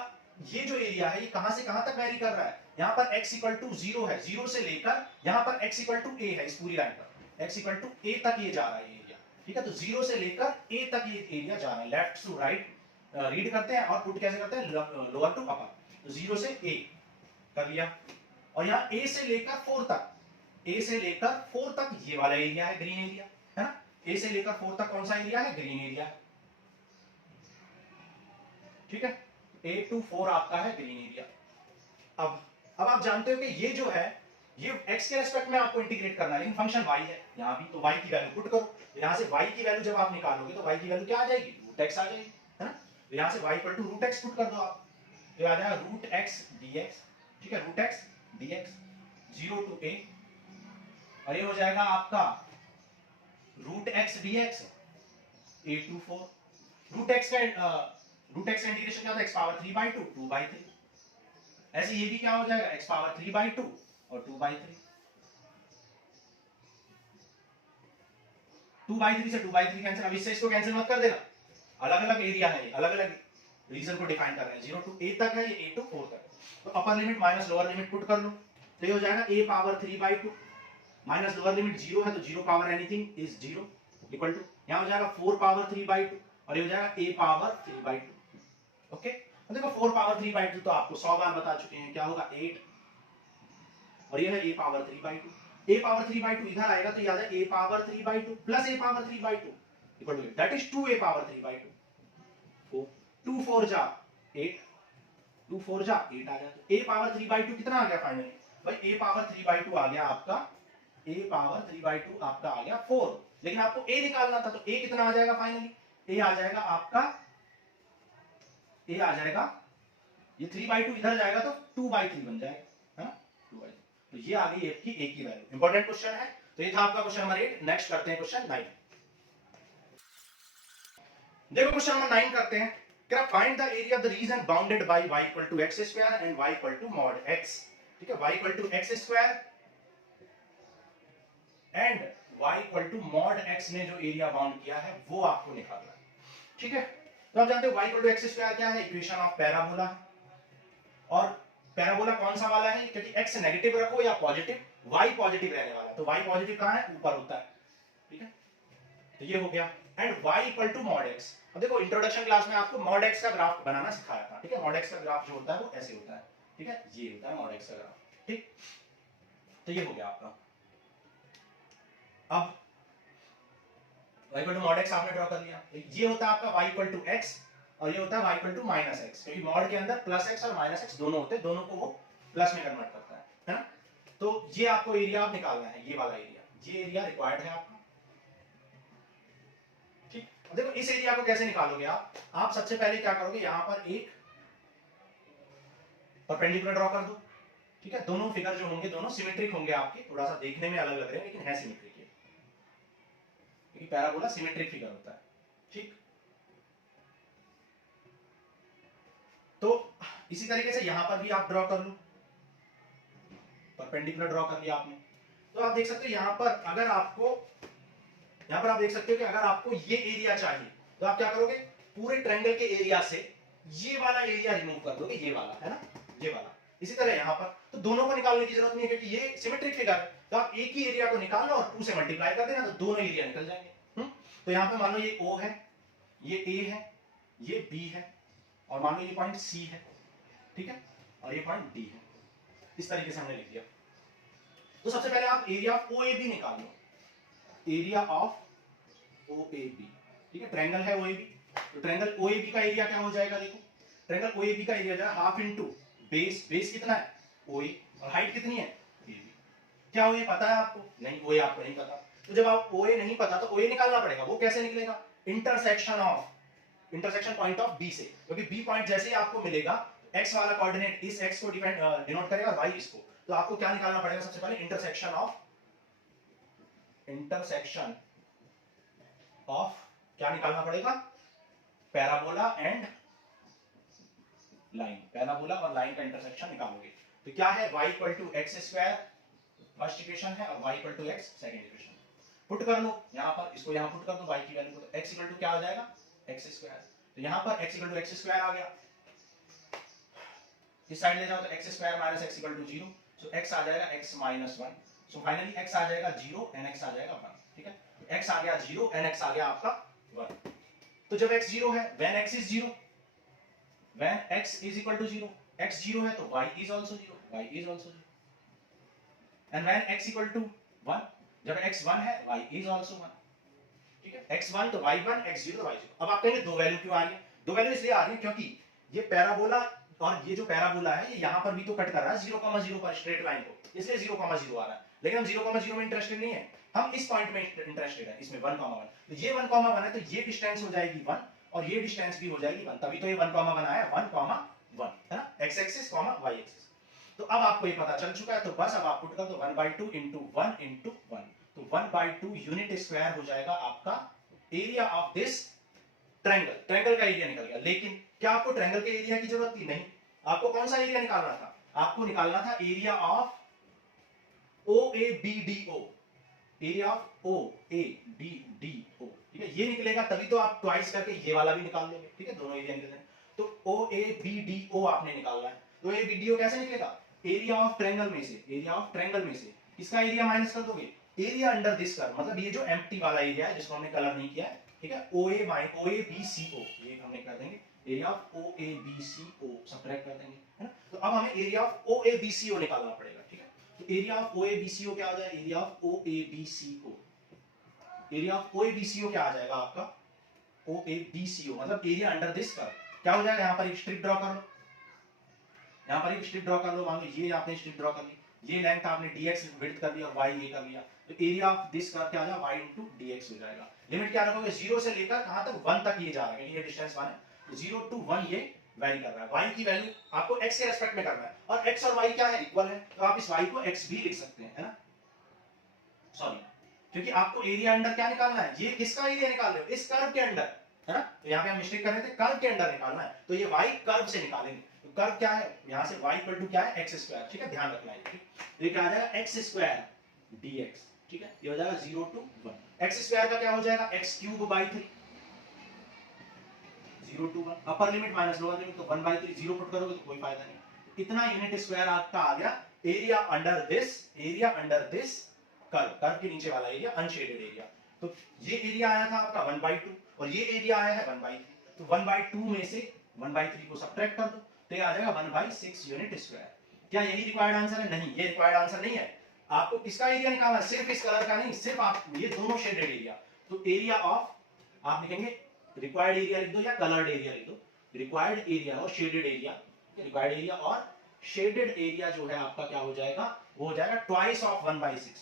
ये जो एरिया है ये कहां से कहां तक वेरी कर रहा है, यहां पर x इक्वल टू 0 है, 0 से लेकर यहां पर x इक्वल टू a है, इस पूरी लाइन पर x इक्वल टू a तक ये जा रहा है एरिया, ठीक है। तो 0 से लेकर a तक ये एरिया जा रहा है, लेफ्ट टू राइट रीड करते हैं और पुट कैसे करते हैं, लोअर टू अपर। तो 0 से a कर लिया, और यहां a से लेकर 4 तक, a से लेकर 4 तक ये वाला एरिया है, ग्रीन एरिया, है ना। a से लेकर 4 तक कौन सा एरिया है, ग्रीन एरिया, ठीक है। A to 4 आपका है ग्रीन एरिया। अब आप जानते हो कि ये जो है ये x के रेस्पेक्ट में आपको इंटीग्रेट करना है, लेकिन फंक्शन y है, यहां भी तो y की वैल्यू पुट करो, यहां से y की वैल्यू जब आप निकालोगे तो y की वैल्यू क्या आ जाएगी, √x आ जाएगी, है ना। तो यहां से y √x पुट कर दो आप, तो आ जाएगा √x dx, ठीक है, √x dx 0 to a, और ये हो जाएगा आपका √x dx a to 4, √x का इंटीग्रेशन क्या होता है, x पावर 3/2 2/3, ऐसे ये भी क्या हो जाएगा, x पावर 3/2 और 2/3, 2/3 से 2/3 कैंसिल, अब इससे इसको कैंसिल मत कर देना, अलग अलग एरिया है, अलग अलग रीजन को डिफाइन कर रहे हैं, 0 to a तक है, ये a to 4 तक। तो upper limit minus lower limit put कर लो, तो ये हो जाएगा a power 3/2 minus lower limit 0 है तो 0 power anything is 0 equal to, यहां हो जाएगा 4 पावर 3/2 और ये हो जाएगा a पावर 3/2, ओके। तो देखो 4 पावर 3/2 तो आपको 100 बार बता चुके हैं, क्या होगा 8, और ये है a पावर 3/2, a पावर 3/2 इधर आएगा तो याद है a power 3/2 plus a power 3/2 equal to that is 2a power 3/2, 4 2 4 जा 8, 2 4 जा 8 आ गया, तो a पावर 3/2 कितना आ गया फाइनली भाई, a पावर 3/2 आ गया आपका, a पावर 3/2 आपका आ गया 4, लेकिन आपको a निकालना था, तो a कितना आ जाएगा फाइनली, a आ जाएगा आपका, a आ जाएगा ये 3/2 इधर जाएगा तो 2/3 बन जाएगा, है ना, 2/3। तो ये आ गई आपकी a की वैल्यू, इंपॉर्टेंट क्वेश्चन है। तो ये था आपका क्वेश्चन नंबर 8। नेक्स्ट करते हैं क्वेश्चन 9। देखो क्वेश्चन नंबर 9 करते हैं, क्या find the area of the region bounded by y equal to x square and y equal to mod x, ठीक है, y equal to x square and y equal to mod x ने जो area bound किया है वो आपको निकालना है, ठीक है। तो आप जानते हो y equal to x square क्या है, इक्वेशन ऑफ पैराबोला, और पैराबोला कौन सा वाला है, क्योंकि x नेगेटिव रखो या पॉजिटिव, y पॉजिटिव रहने वाला है, तो y पॉजिटिव कहां है, ऊपर होता है, ठीक है। तो ये हो गया, and y equal to mod x। अब देखो इंट्रोडक्शन क्लास में आपको मॉड x का ग्राफ बनाना सिखाया था, ठीक है। मॉड x का ग्राफ जो होता है वो ऐसे होता है, ठीक है, ये होता है मॉड x का ग्राफ, ठीक। तो ये हो गया आपका। अब y equal to mod x आपने ड्रॉ कर लिया, तो ये होता है आपका y इक्वल टू x, और ये होता है y equal to minus x, क्योंकि मॉड के अंदर प्लस x और माइनस x दोनों होते हैं, दोनों को वो प्लस में कन्वर्ट करता है ना। तो ये आपको एरिया आप निकालना है, ये वाला एरिया, ये एरिया रिक्वायर्ड है आपका, ठीक। अब देखो इस एरिया को कैसे निकालोगे आप सबसे पहले क्या करोगे, यहां पर एक परपेंडिकुलर ड्रॉ कर दो, ठीक है। दोनों फिगर जो होंगे दोनों सिमेट्रिक होंगे आपके, थोड़ा सा देखने में अलग लग रहे हैं लेकिन है सिमेट्रिक, क्योंकि पैराबोला सिमेट्रिक फिगर होता है, ठीक। तो इसी तरीके से यहां पर भी आप ड्रॉ कर लो, परपेंडिकुलर ड्रॉ कर लिया आपने। तो आप देख सकते हो यहां पर अगर आपको, यहां पर आप देख सकते हो कि अगर आपको ये एरिया चाहिए तो आप क्या करोगे, पूरे ट्रायंगल के एरिया से ये वाला एरिया रिमूव कर दोगे, ये वाला है ना, ये वाला। इसी तरह यहां पर तो दोनों को निकालने की जरूरत नहीं है, क्योंकि ये सिमेट्रिक फिगर है, तो आप एक ही एरिया को निकालना और 2 से मल्टीप्लाई कर देना, तो दोनों एरिया निकल जाएंगे। तो यहां पे मान लो ये O है, ये A है, ये B है, और मान लो ये पॉइंट C है, ठीक है, और ये पॉइंट D है। इस तरीके से हमने लिख दिया। तो सबसे पहले आप एरिया ऑफ OAB निकाल लो, एरिया ऑफ OAB, ठीक है। ट्रायंगल है OAB, तो ट्रायंगल OAB का एरिया क्या हो जाएगा, देखो ट्रायंगल OAB का एरिया जो है हाफ इनटू बेस, बेस कितना है OA, और हाइट कितनी है AB। क्या OA पता है आपको, नहीं OA आपको नहीं पता। तो जब आप OA नहीं पता तो OA निकालना पड़ेगा, वो कैसे निकलेगा, इंटरसेक्शन पॉइंट ऑफ B से, क्योंकि B पॉइंट जैसे ही आपको मिलेगा x वाला कोऑर्डिनेट इस x को डिनोट करेगा, y इसको, तो आपको क्या निकालना पड़ेगा, सबसे पहले इंटरसेक्शन ऑफ क्या निकालना पड़ेगा, पैराबोला एंड लाइन, पैराबोला और लाइन का इंटरसेक्शन निकालोगे। तो क्या है, y equal to x square first equation है, और y equal to x second equation. Put कर लो यहां पर, इसको यहां पुट कर दो y की वैल्यू को, तो x इक्वल टू क्या हो जाएगा, x स्क्वायर। तो यहां पर x equal to x square आ गया, इस साइड ले जाओ तो x square minus x equal to 0, so x आ जाएगा x minus 1, so finally x आ जाएगा 0 एंड x आ जाएगा 1, ठीक है। तो x आ गया 0 एंड x आ गया आपका 1। तो जब x 0 है, when x is 0, when x is equal to 0, x 0 है तो y is also 0, y is also 0, and when x equal to 1, जब x 1 है y is also 1, ठीक है। x 1 तो y 1, x 0 तो y 0। अब आप कहेंगे दो वैल्यू क्यों आ रही है, दो वैल्यू इसलिए आ रही है क्योंकि ये पैराबोला और ये जो पैराबोला है ये यहां पर भी तो कट कर रहा है 0,0 पर स्ट्रेट लाइन को, इसलिए 0,0 आ रहा है। लेकिन हम 0,0 में इंटरेस्टेड नहीं है, हम इस पॉइंट में इंटरेस्टेड है, इसमें 1,1। तो ये 1,1 है तो ये डिस्टेंस हो जाएगी 1 और ये डिस्टेंस भी हो जाएगी 1, तभी तो ये 1,1 आया, 1,1 है ना, x एक्सिस y एक्सिस। तो अब आपको ये पता चल चुका है, तो बस अब आप पुट कर दो 1/2 into 1 into 1, तो 1/2 यूनिट स्क्वायर हो जाएगा आपका area of this triangle. Triangle का एरिया निकल गया, लेकिन क्या आपको ट्रायंगल के एरिया की जरूरत थी, नहीं। आपको कौन सा एरिया निकालना था, आपको निकालना था area of OABDO, area of OABDO, ठीक है। ये निकलेगा तभी तो आप ट्वाइस करके ये वाला भी निकाल लेंगे, ठीक है, दोनों एरिया निकल जाएंगे। तो OABDO आपने निकालना है, तो OABDO कैसे निकलेगा, एरिया ऑफ ट्रायंगल में से, एरिया ऑफ ट्रायंगल में से किसका एरिया माइनस कर दोगे, एरिया अंडर दिस कर्व, मतलब ये जो एम्प्टी वाला एरिया है जिसको हमने कलर नहीं किया है, ठीक है, OABCO, ये हमने कर देंगे एरिया ऑफ OABCO सब्ट्रैक्ट कर देंगे, है ना। तो अब हमें एरिया ऑफ OABCO निकालना पड़ेगा, ठीक है। तो एरिया ऑफ OABCO क्या हो जाएगा, area of OABCO, area of OABCO क्या आ जाएगा आपका, OABCO मतलब एरिया अंडर दिस कर्व। क्या हो जाएगा, यहां पर एक स्ट्रिप ड्रॉ कर लो, यहां पर एक स्ट्रिप ड्रॉ कर लो, मान लो ये आपने स्ट्रिप ड्रॉ कर ली, ये लेंथ आपने dx विड्थ कर दिया और y ये कर लिया, तो एरिया ऑफ दिस कर्व क्या आ जाएगा, y into dx हो जाएगा। लिमिट क्या रखोगे, 0 से लेकर कहां तक, 1 तक ये जा रहा है, ये डिस्टेंस 1 है, तो 0 to 1 ये वेरी कर रहा है। y की वैल्यू आपको x के रेस्पेक्ट में करना है, और x और y क्या है, इक्वल है, तो आप इस y को x भी लिख सकते हैं, है ना, सॉरी, क्योंकि आपको एरिया अंडर क्या निकालना है, ये किसका एरिया निकाल रहे हो, इस कर्व के अंडर, है ना। तो यहाँ पे हम मिस्टेक कर रहे थे, कर्व के अंडर निकालना है, तो ये y कर्व से निकालेंगे। तो कर्व क्या है, यहाँ से y इक्वल टू क्या है, x स्क्वायर, ठीक है, ध्यान रखना है, ठीक। तो ये क्या आ जाएगा, x स्क्वायर dx, ठीक है, ये हो जाएगा 0 to 1। x स्क्वायर का क्या हो जाएगा, x cube by 3, 0 to 1, upper limit minus lower limit, तो 1/3, 0 पुट करोगे तो कोई फायदा नहीं, इतना यूनिट स्क्वायर आपका आ गया एरिया अंडर दिस कर्व के नीचे वाला एरिया, अनशेडेड एरिया। तो ये एरिया आया था आपका 1/2 और ये एरिया आया है 1/3। तो 1/2 में से 1/3 को सब्ट्रैक्ट कर दो तो ये आ जाएगा 1/6 यूनिट स्क्वायर। क्या यही रिक्वायर्ड आंसर है? नहीं, ये रिक्वायर्ड आंसर नहीं है। आपको किसका एरिया निकालना है? सिर्फ इस कलर का नहीं, सिर्फ आप ये दोनों शेडेड एरिया। तो एरिया ऑफ आप लिखेंगे रिक्वायर्ड एरिया लिख दो या कलर्ड एरिया लिख दो। रिक्वायर्ड एरिया और शेडेड एरिया, रिक्वायर्ड एरिया और शेडेड एरिया जो है आपका क्या हो जाएगा? वो हो जाएगा twice of 1/6,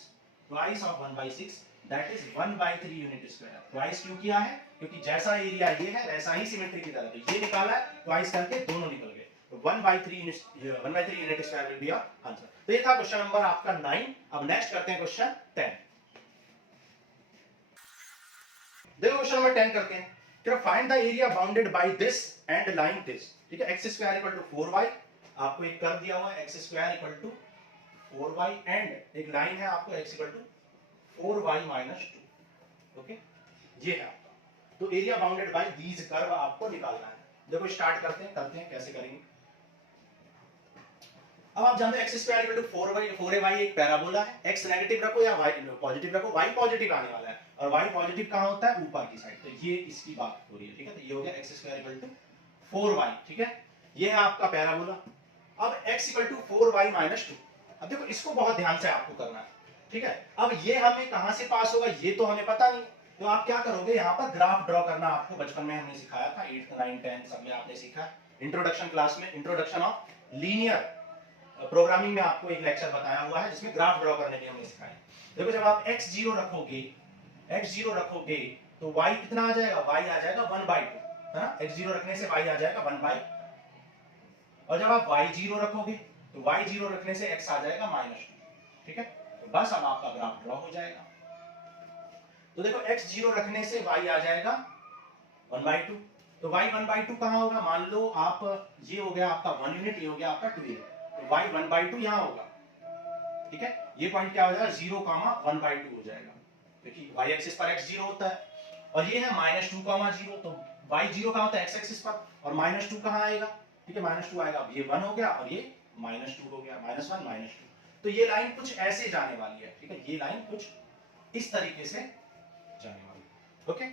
twice of 1/6 that is 1/3 unit square. Twice क्यों किया है? क्योंकि जैसा एरिया ये है वैसा ही सिमेट्री की तरह, तो ये निकाला है, ट्वाइस करके दोनों निकल गए। तो 1/3 unit square will be our answer. तो ये था क्वेश्चन नंबर आपका 9। अब नेक्स्ट करते हैं क्वेश्चन 10। देखो क्वेश्चन नंबर 10 करते हैं। क्या find the area bounded by this and line this. ठीक है, x square equal to 4y, आपको एक कर्व दिया हुआ है x square equal to 4y and एक लाइन है आपको x equal to 4y minus 2। Okay, ये है आपका। तो area bounded by these curve आपको निकालना है। देखो स्टार्ट करते हैं कैसे करेंगे। अब आप जानते हैं x square equal to 4ay एक पैराबोला है। x नेगेटिव रखो या y पॉजिटिव रखो, y पॉजिटिव आने वाला है और y पॉजिटिव कहां होता है? ऊपर की साइड। तो ये इसकी बात हो रही है। ठीक है, तो ये हो गया x square equal to 4y। ठीक है, ये है आपका पैराबोला। अब x equal to 4y minus 2। अब देखो इसको बहुत ध्यान से आपको करना है। ठीक है, अब ये हमें कहां से पास होगा ये तो हमें पता नहीं। तो आप क्या करोगे, यहाँ पर ग्राफ ड्रॉ करना आपको बचपन में हमने सिखाया था, 8th 9th 10th सब में आपने सीखा। इंट्रोडक्शन क्लास में इंट्रोडक्शन ऑफ लीनियर प्रोग्रामिंग में आपको एक लेक्चर बताया हुआ है जिसमें ग्राफ ड्रॉ करने के हमने सिखाया। देखो जब आप x0 रखोगे तो y कितना आ जाएगा? y आ जाएगा 1/2, है ना। x0 रखने से y आ जाएगा 1/, और जब आप y0 रखोगे तो y0 रखने से x आ जाएगा -2। ठीक है, तो बस अब आपका ग्राफ ड्रॉ हो जाएगा। तो देखो x0 रखने से y आ जाएगा 1/2। तो y 1/2 कहां होगा? मान लो आप ये हो गया आपका 1 यूनिट, ये हो गया आपका 2 यूनिट, तो y 1/2 यहां होगा। ठीक है, ये पॉइंट क्या हो जाएगा? 0,1/2 हो जाएगा, क्योंकि y एक्सिस पर x 0 होता है और ये है -2,0। तो y 0 कहां होता है? x एक्सिस पर, और -2 कहां आएगा? ठीक है, -2 आएगा। ये 1 हो गया और ये -2 हो गया, -1 -2। तो ये लाइन कुछ ऐसे जाने वाली है। ठीक है, ये लाइन कुछ इस तरीके से जाने वाली है। Okay,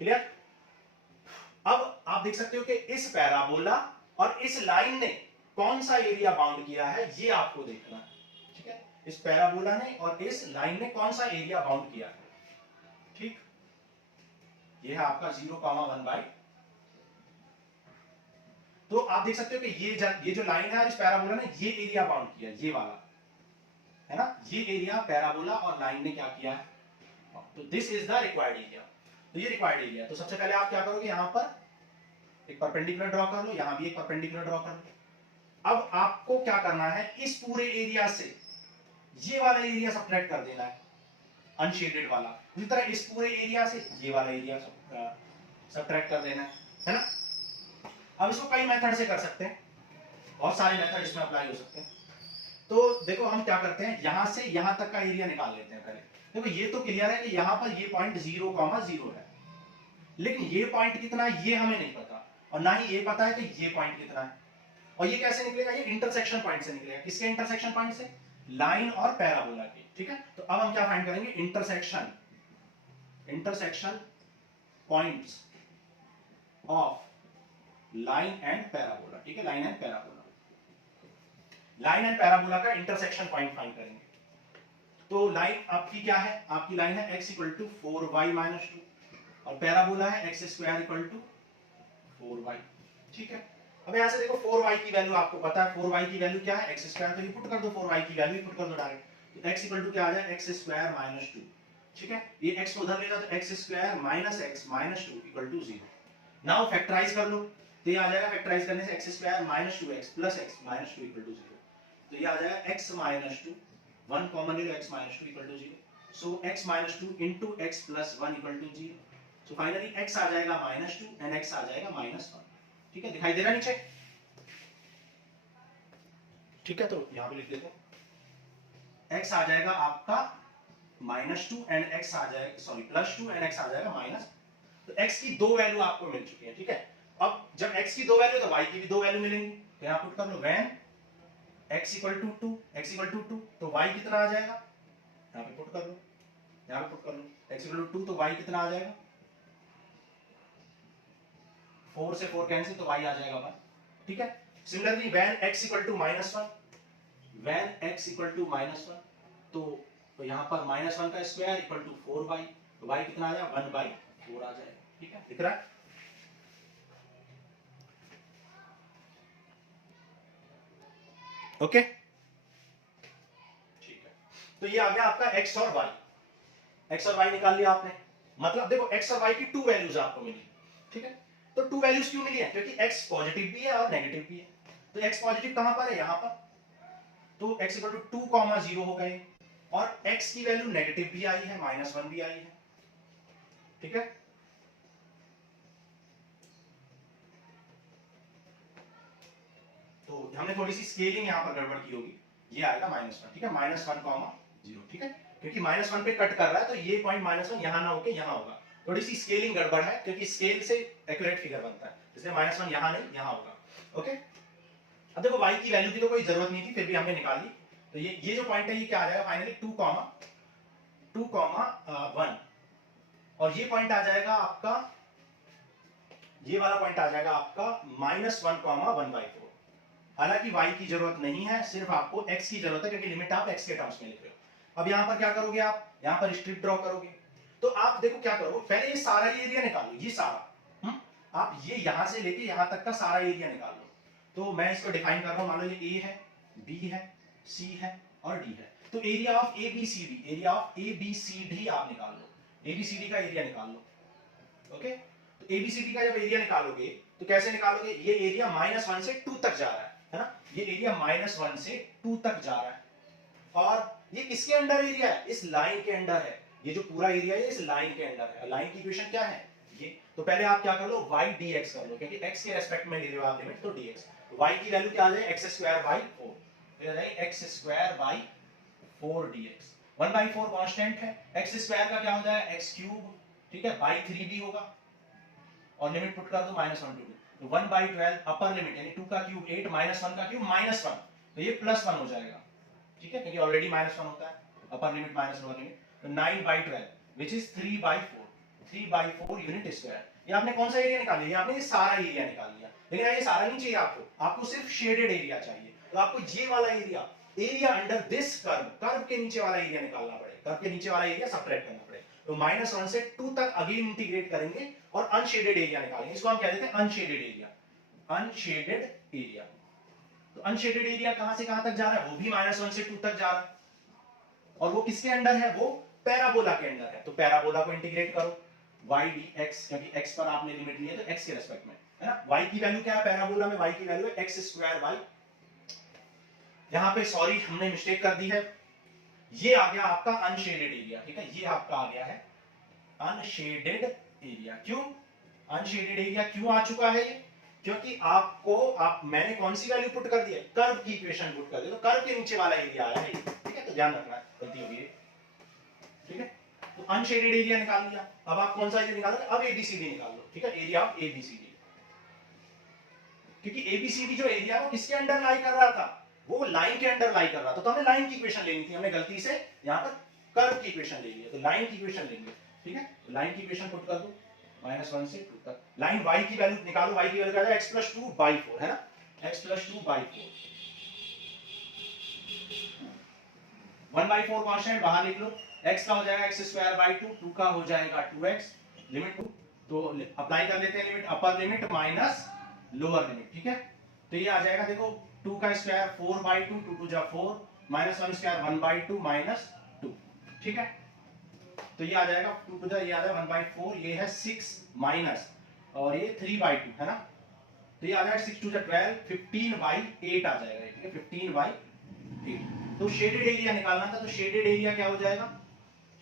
clear? अब आप देख सकते हो कि इस पैराबोला और इस लाइन ने कौन सा एरिया बाउंड किया है ये आपको देखना है। ठीक है, इस पैराबोला ने और इस लाइन ने कौन सा एरिया बाउंड किया है। ठीक, ये है आपका 0,1/। तो आप देख सकते हो कि ये जो लाइन है और इस पैराबोला ने ये एरिया बाउंड किया, ये वाला है ना, ये एरिया पैराबोला और लाइन ने क्या किया है। तो this is the required area. तो ये रिक्वायर्ड एरिया। तो सबसे पहले आप क्या करोगे, यहां पर एक परपेंडिकुलर ड्रॉ कर लो, यहां भी एक परपेंडिकुलर ड्रॉ कर लो। अब आपको क्या करना है, इस पूरे एरिया से ये वाला एरिया सब्ट्रैक्ट कर देना है, अनशेडेड वाला। उसी तरह इस पूरे एरिया से ये वाला एरिया सब्ट्रैक्ट कर देना है ना। अब इसको कई मेथड से कर सकते हैं, बहुत सारे मेथड इसमें अप्लाई हो सकते हैं। तो देखो हम क्या करते हैं, यहां से यहां तक का एरिया निकाल लेते हैं पहले। देखो ये तो क्लियर है कि यहां पर ये पॉइंट 0,0 है, लेकिन ये पॉइंट कितना है ये हमें नहीं पता, और ना ही ये पता है कि ये पॉइंट कितना है। और ये कैसे निकलेगा? ये इंटरसेक्शन पॉइंट से निकलेगा। किसके इंटरसेक्शन पॉइंट से? लाइन और पैराबोला के। ठीक है, तो अब हम क्या फाइंड करेंगे, intersection points of line and parabola. ठीक है, line and parabola, line and parabola का इंटरसेक्शन पॉइंट फाइंड करेंगे। तो लाइन आपकी क्या है? आपकी लाइन है x equal to 4y minus 2 और पैराबोला है x square equal to 4y। ठीक है, अब यहां से देखो 4y की वैल्यू आपको पता है, 4y की वैल्यू क्या है? x square. तो ये पुट कर दो, 4y की वैल्यू पुट कर दो डायरेक्ट। तो x इक्वल टू क्या आ जाए? x square minus 2। ठीक है, ये x को उधर ले जाओ तो x square minus x minus 2 equal to 0। Now factorize कर लो तो ये आ जाएगा, फैक्टराइज करने से x square minus 2x plus x minus 2 equal to 0। तो ये आ जाएगा x माइनस 2, 1 कॉमन ले लो, x minus 2 equal to 0। So x minus 2 into x plus 1 equal to 0। So finally x आ जाएगा माइनस 2 एंड x आ जाएगा माइनस 1। ठीक है, दिखाई दे रहा नीचे? ठीक है, तो यहां पे लिख देते हैं, x आ जाएगा आपका -2 एंड x आ जाएगा, सॉरी +2 एंड x आ जाएगा माइनस। तो x की दो वैल्यू आपको मिल चुकी है। ठीक है, अब जब x की 2 वैल्यू तो y की भी 2 वैल्यू मिलेंगी, तो यहां पुट कर लो when x equal to 2, x equal to 2 तो y कितना आ जाएगा, यहां पे पुट कर लो, यहां पे पुट कर लो, x इक्वल टू 2 तो y कितना आ जाएगा, 4 से 4 कैंसिल तो y आ जाएगा 1, ठीक है। Similarly when x equal to -1, when x equal to -1 तो यहां पर -1 का स्क्वायर इक्वल टू 4y, तो y कितना आ जाएगा 1/4 आ जाएगा, ठीक है, दिख रहा है। ओके ठीक है, तो ये आ गया आपका x और y, x और y निकाल लिया आपने, मतलब देखो x और y की 2 वैल्यूज आपको मिली, ठीक है। तो 2 वैल्यूज क्यों मिली है, क्योंकि x पॉजिटिव भी है और नेगेटिव भी है, तो x पॉजिटिव कहां पर है, यहां पर, तो x इक्वल टू 2, 0 हो गए, और x की वैल्यू नेगेटिव भी आई है, -1 भी आई है, ठीक है। तो हमने थोड़ी सी स्केलिंग यहां पर गड़बड़ की होगी, ये आएगा -1, ठीक है, -1, 0, ठीक है, क्योंकि -1 पे कट कर रहा है तो ये पॉइंट -1 यहां ना होके यहां होगा, थोड़ी सी स्केलिंग गड़बड़ है, क्योंकि स्केल से एक्यूरेट फिगर बनता है, इसलिए -1 यहां नहीं यहां होगा, ओके। अब देखो y की वैल्यू की तो कोई जरूरत नहीं थी, फिर भी हमने निकाल ली, तो ये जो पॉइंट है ये क्या आ जाएगा फाइनली 2, 1, और ये पॉइंट आ जाएगा आपका, ये वाला पॉइंट आ जाएगा आपका -1, 1/4। हालांकि y की जरूरत नहीं है, सिर्फ आपको x की जरूरत है, क्योंकि लिमिट आप x के टर्म्स में लिख रहे हो। अब यहां पर क्या करोगे आप, यहां पर स्ट्रिप ड्रॉ करोगे, तो आप देखो क्या करो, पहले ये सारा एरिया निकालो, ये सारा, आप ये यहां से लेके यहां तक का सारा एरिया निकाल लो। तो मैं इसको डिफाइन कर रहा हूं, मान लो ये a है, b है, c है और d है, तो area of ABCD, area of ABCD आप निकाल लो, ABCD का एरिया निकाल लो, ओके। तो ABCD का जब एरिया निकालोगे तो कैसे निकालोगे, ये एरिया -1 से 2 तक जा रहा है ना, ये एरिया -1 से 2 तक जा रहा है, और ये किसके अंडर एरिया है, इस लाइन के अंडर है, ये जो पूरा एरिया है इस लाइन के अंडर है, लाइन की इक्वेशन क्या है ये, तो पहले आप क्या कर लो y dx कर लो, क्योंकि x के रेस्पेक्ट में ले रहे हो आप लिमिट, तो dx, y की वैल्यू क्या आ जाए x²/4, तो आ जाए x²/4 dx, 1/4 कांस्टेंट है, x² का क्या हो जाएगा x³, ठीक है, बाई 3 भी होगा, और लिमिट पुट कर दो -1 to 2, तो 1/12 अपर लिमिट यानी 2 का क्यूब 8 -1 का क्यूब -1, तो ये +1 हो जाएगा, ठीक है, क्योंकि ऑलरेडी -1 होता है, अपर लिमिट माइनस लोअर लिमिट, तो 9/12 विच इज 3/4 यूनिट स्क्वायर। ये आपने कौन सा एरिया निकाल लिया, ये आपने ये सारा एरिया निकाल लिया, लेकिन ये सारा नहीं चाहिए आपको सिर्फ शेडेड एरिया चाहिए, तो आपको ये वाला एरिया अंडर दिस कर्व के नीचे वाला एरिया निकालना पड़ेगा, कर्व के नीचे वाला एरिया सबट्रैक्ट करना पड़ेगा, तो -1 से 2 तक अगेन इंटीग्रेट करेंगे और अनशेडेड एरिया निकालेंगे, इसको हम कह देते हैं अनशेडेड एरिया, अनशेडेड एरिया। तो अनशेडेड एरिया कहां से कहां तक जा रहा है, वो भी -1 से 2 तक जा रहा है, और वो किसके अंडर है, वो पैराबोला के अंडर है, तो पैराबोला को इंटीग्रेट करो y dx, क्योंकि x पर आपने लिमिट ली है तो x के रेस्पेक्ट में है ना, y की वैल्यू क्या है पैराबोला में, y की वैल्यू है x², यहां पे सॉरी हमने मिस्टेक कर दी है, ये आ गया आपका अनशेडेड एरिया, ठीक है, ये आपका आ गया है अनशेडेड एरिया। क्यों अनशेडेड एरिया क्यों आ चुका है ये, क्योंकि मैंने कौन सी वैल्यू पुट कर दी है, कर्व की इक्वेशन पुट कर दी, तो कर्व के नीचे वाला एरिया आया है, ठीक है, तो ध्यान रखना, गलती होगी, ठीक है। तो अनशेडेड एरिया निकाल लिया, अब आप कौन सा एरिया निकालोगे, अब ABCD निकाल लो, ठीक है, एरिया ऑफ ABCD, क्योंकि ABCD जो एरिया वो किसके अंडर लाई कर रहा था, वो लाइन के अंडर लाई कर रहा था, तो हमें लाइन की इक्वेशन लेनी थी, हमने गलती से यहां पर कर्व की इक्वेशन ले ली है, तो लाइन की इक्वेशन लेंगे, ठीक है, तो लाइन की इक्वेशन पुट कर दो -1 से 2 तक, लाइन y की वैल्यू निकालो, y की वैल्यू क्या है x+2/4 है ना, x+2/4, 1/4 कांस्टेंट बाहर लिख लो, x का हो जाएगा x²/2, 2 का हो जाएगा 2x, लिमिट 2, तो अप्लाई कर लेते हैं लिमिट, अपर लिमिट माइनस लोअर लिमिट, ठीक है, तो ये आ जाएगा देखो 2 का स्क्वायर 4/2, 2 2 जा 4, -1² 1/2 -2, ठीक है, तो ये आ जाएगा 2 2 जा ये आ जाएगा 1/4, ये है 6 माइनस और ये 3/2 है ना, तो ये आ जाएगा 6 2 जा 12, 15/8 आ जाएगा, ठीक है, 15/8। तो शेडेड एरिया निकालना था, तो शेडेड एरिया क्या हो जाएगा,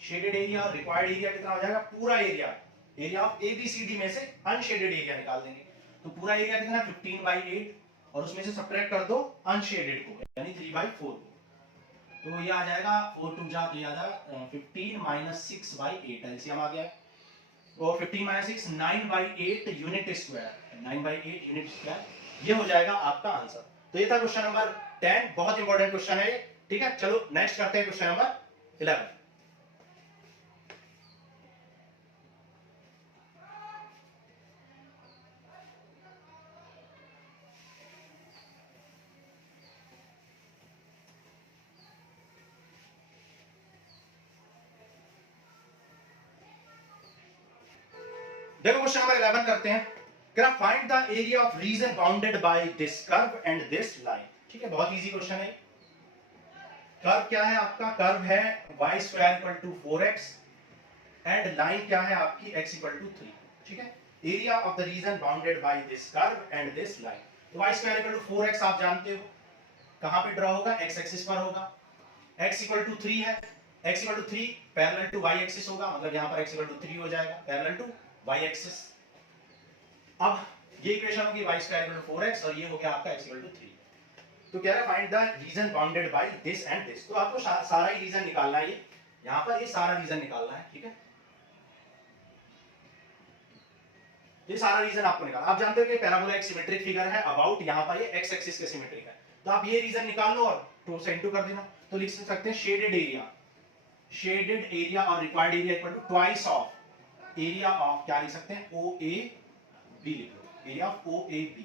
शेडेड एरिया और रिक्वायर्ड एरिया कितना हो जाएगा, पूरा एरिया ऑफ ABCD में से अनशेडेड एरिया निकाल देंगे, तो पूरा एरिया कितना 15/8 और उसमें से सबट्रैक्ट कर दो अनशेडेड को यानी 3/4 को, तो ये आ जाएगा 4 2 जा तो ये आ जाएगा 15 -6/8, एलसीएम आ गया, और 15 - 6 9/8 यूनिट स्क्वायर, 9/8 यूनिट स्क्वायर, ये हो जाएगा आपका आंसर। तो ये था क्वेश्चन नंबर 10, बहुत इंपॉर्टेंट क्वेश्चन है ये, ठीक है। चलो नेक्स्ट करते हैं क्वेश्चन नंबर 11। देखो क्वेश्चन नंबर 11 करते हैं। क्या find the area of reason bounded by this curve and this line. ठीक है, बहुत इजी क्वेश्चन है। कर्व क्या है आपका, कर्व है y square equal to 4x and line क्या है आपकी x इक्वल टू 3। ठीक है, area of the region bounded by this curve and this line. तो y square equal to 4x आप जानते हो, कहां पे ड्रॉ होगा, x एक्सिस पर होगा। x इक्वल टू 3 है, x equal to 3 parallel to y axis होगा, मतलब यहां पर x इक्वल टू 3 हो जाएगा पैरेलल टू y एक्सिस। अब ये इक्वेशन होगी y square equal to 4x और ये हो गया आपका x इक्वल टू 3। तो कह रहा है find the region bounded by this and this. तो आपको सारा ही रीजन निकालना है, ये यहां पर ये सारा रीजन निकालना है। ठीक है, ये सारा रीजन आपको निकालना। आप जानते हो कि पैराबोला एक सिमेट्रिक फिगर है, अबाउट यहां पर ये x एक्सिस के सिमेट्रिक है। तो आप ये रीजन निकाल लो और 2 से इनटू कर देना। तो लिख सकते हैं शेडेड एरिया और required area equal to twice of area of, क्या लिख सकते हैं, OAB लिख लो, एरिया ऑफ OAB।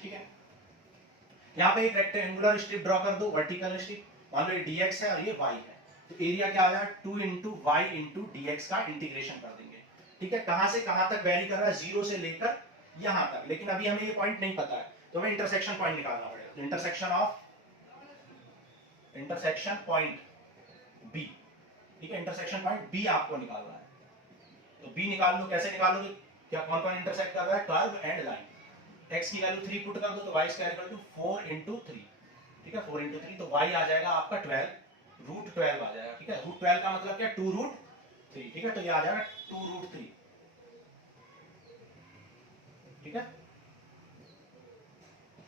ठीक है, यहाँ पे एक रेक्टेंगुलर स्ट्रिप ड्रॉ कर दो, वर्टिकल स्ट्रिप, मान लो ये dx है और ये y है। तो एरिया क्या आ जाएगा, 2 इंटू y इंटू dx का इंटीग्रेशन कर देंगे। ठीक है, कहां से कहां तक वैरी कर रहा है, 0 से लेकर यहां तक, लेकिन अभी हमें ये पॉइंट नहीं पता है, तो हमें इंटरसेक्शन पॉइंट निकालना पड़ेगा। तो इंटरसेक्शन पॉइंट B, ठीक है, इंटरसेक्शन पॉइंट B आपको निकालना है। तो B निकाल लो, कैसे निकालोगे, क्या कौन कौन इंटरसेक्ट कर रहा है, कर्व एंड लाइन। x की वैल्यू 3 पुट कर दो, तो y square equal to 4 into 3। ठीक है, 4 इंटू 3, तो y आ जाएगा आपका 12, रूट 12 आ जाएगा। ठीक है, रूट 12 का मतलब क्या, 2 रूट 3। ठीक है, तो ये आ जाएगा 2 रूट 3। ठीक है,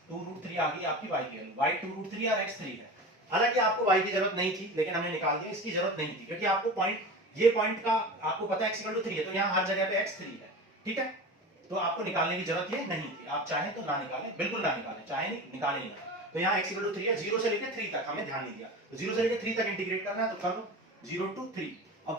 2 रूट 3 आ गई आपकी y की वैल्यू। y 2 रूट 3 और x 3 है। हालांकि आपको y की जरूरत नहीं थी, लेकिन हमने निकाल दिया, इसकी जरूरत नहीं थी, क्योंकि आपको पॉइंट, ये पॉइंट का आपको पता है x 3 है, तो यहाँ हर जगह पे x 3 है। ठीक है, तो आपको निकालने की जरूरत ये नहीं थी। आप चाहें तो ना निकालें, बिल्कुल ना निकालें, चाहे नहीं निकालें नहीं। तो यहाँ x 3 है, 0 से लेकर 3 तक हमें ध्यान नहीं दिया, तो 0 से लेकर 3 तक इंटीग्रेट करना है, तो कर लो 0 टू 3। अब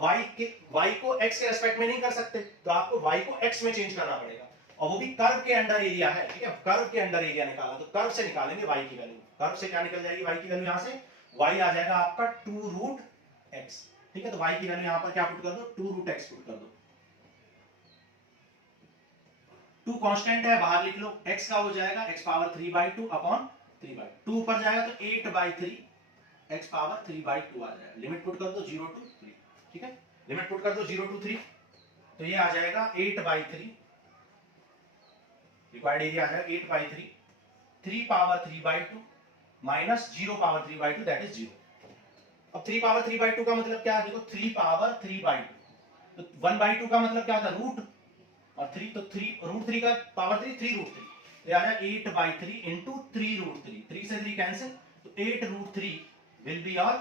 y को x के रेस्पेक्ट में नहीं कर सकते, तो आपको y को x में चेंज करना पड़ेगा, और वो भी कर्व के अंडर एरिया है। ठीक है, कर्व के अंडर एरिया निकालना, तो कर्व से निकालेंगे y की वैल्यू। कर्व से क्या निकल जाएगी, y की वैल्यू यहाँ से y आ जाएगा आपका 2 रूट x। ठीक है, तो y की वैल्यू यहाँ पर क्या पुट कर दो, 2 रूट x पुट कर दो। 2 कांस्टेंट है, बाहर लिख लो, x का हो जाएगा x पावर 3/2 अपॉन 3/2, ऊपर जाएगा तो 8/3 x पावर 3/2 आ जाएगा। लिमिट पुट कर दो 0 टू 3। ठीक है, लिमिट पुट कर दो 0 टू 3, तो ये आ जाएगा 8/3, रिक्वायर्ड एरिया है 8/3, 3 power 3/2 minus 0 power 3/2, that is 0। अब 3 पावर 3/2 का मतलब क्या है, देखो 3 पावर 3/2, तो 1/2 का मतलब क्या होता है, रूट, और 3, तो 3 रूट 3 का पावर 3, 3 रूट 3, तो आ जाएगा 8/3 इंटू 3 रूट 3, 3 से 3 कैंसिल, तो 8 root 3 will be your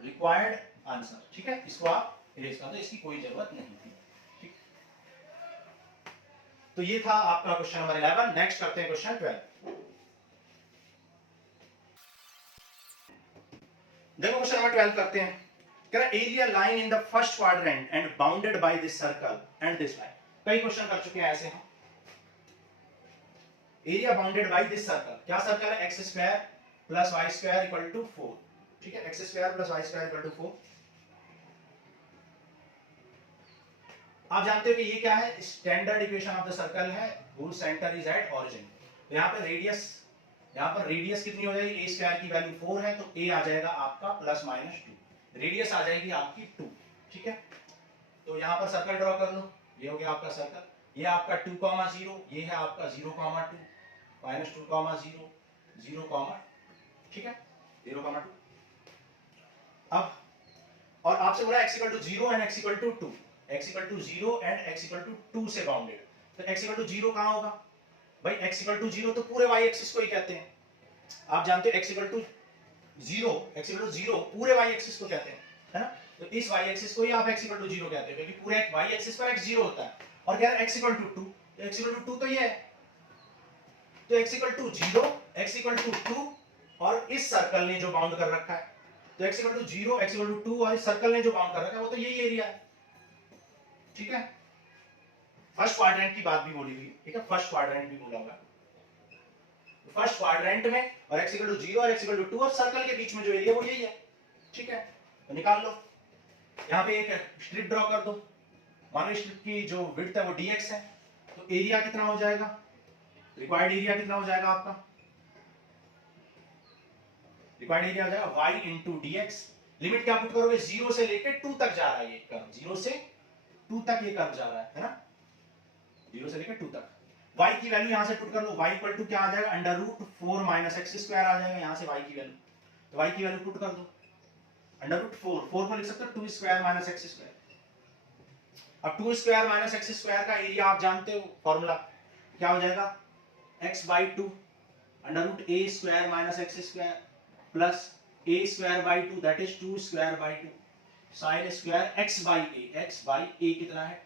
required answer. ठीक है, इसको आप इरेज कर दो, इसकी कोई जरूरत नहीं थी। ठीक, तो ये था आपका क्वेश्चन नंबर 11। नेक्स्ट करते हैं क्वेश्चन 12। देखो क्वेश्चन नंबर 12 करते हैं। कह रहा area line in the first quadrant and bounded by this circle and this line. कई क्वेश्चन कर चुके हैं ऐसे हम। Area bounded by this circle, क्या सर्कल है, x square plus y square equal to 4। ठीक है, x square plus y square equal to 4। आप जानते हो कि ये क्या है, standard equation of the circle है, whose center is at origin। तो यहाँ पे रेडियस, यहाँ पर रेडियस कितनी हो जाएगी, a स्क्वायर की वैल्यू 4 है, तो a आ जाएगा आपका प्लस माइनस 2, रेडियस आ जाएगी आपकी 2। ठीक है, तो यहाँ पर सर्कल ड्रॉ कर लो, ये हो गया आपका सर्कल, ये आपका 2,0, ये है आपका 0,2 माइनस 2,0 0, ठीक है 0,2। अब और आपसे बोला x equal to 0 and x equal to 2, x equal to 0 and x equal to 2 से बाउंडेड, तो x इक्वल टू 0 कहां होगा भाई, x इक्वल टू 0 तो पूरे y एक्सिस को ही कहते हैं। आप जानते हो x इक्वल टू 0 पूरे y एक्सिस को कहते हैं, है ना, तो इस y एक्सिस को ही आप x इक्वल टू 0 कहते हो, क्योंकि पूरे y एक्सिस पर x 0 होता है। और क्या है x इक्वल टू 2, तो x इक्वल टू 2 तो ये है, तो x equal to 0, x equal to 2 और इस सर्कल ने जो बाउंड कर रखा है, तो x equal to 0, x equal to 2 और इस सर्कल ने जो बाउंड कर रखा है वो तो यही एरिया है। ठीक है, फर्स्ट क्वाड्रेंट की बात भी बोली हुई, ठीक है, फर्स्ट क्वाड्रेंट भी बोला होगा। फर्स्ट क्वाड्रेंट में और x इक्वल टू 0 और x इक्वल टू 2 और सर्कल के बीच में जो एरिया वो यही है। ठीक है, तो निकाल लो। यहाँ पे एक स्ट्रिप ड्रॉ कर दो, मानो स्ट्रिप की जो विड्थ है वो dx है, तो एरिया कितना हो जाएगा, रिक्वायर्ड एरिया कितना हो जाएगा आपका, रिक्वायर्ड एरिया हो जाएगा y इंटू dx। लिमिट क्या पुट करोगे, 0 से लेके 2 तक जा रहा है ये कर्व, 0 से 2 तक ये कर्व जा रहा है ना, 0 से लेके 2 तक। y की वैल्यू यहां से पुट कर लो, y इक्वल टू क्या आ जाएगा, under root 4 minus x square आ जाएगा यहां से y की वैल्यू, तो y की वैल्यू पुट कर दो, अंडर रूट 4 को लिख सकते हो 2 स्क्वायर माइनस एक्स स्क्वायर। अब 2 स्क्वायर माइनस एक्स स्क्वायर का एरिया आप जानते हो फॉर्मूला, क्या हो जाएगा, x by 2 under root a square minus x square plus a square by 2 that is 2 square by 2 sine square x by a कितना है,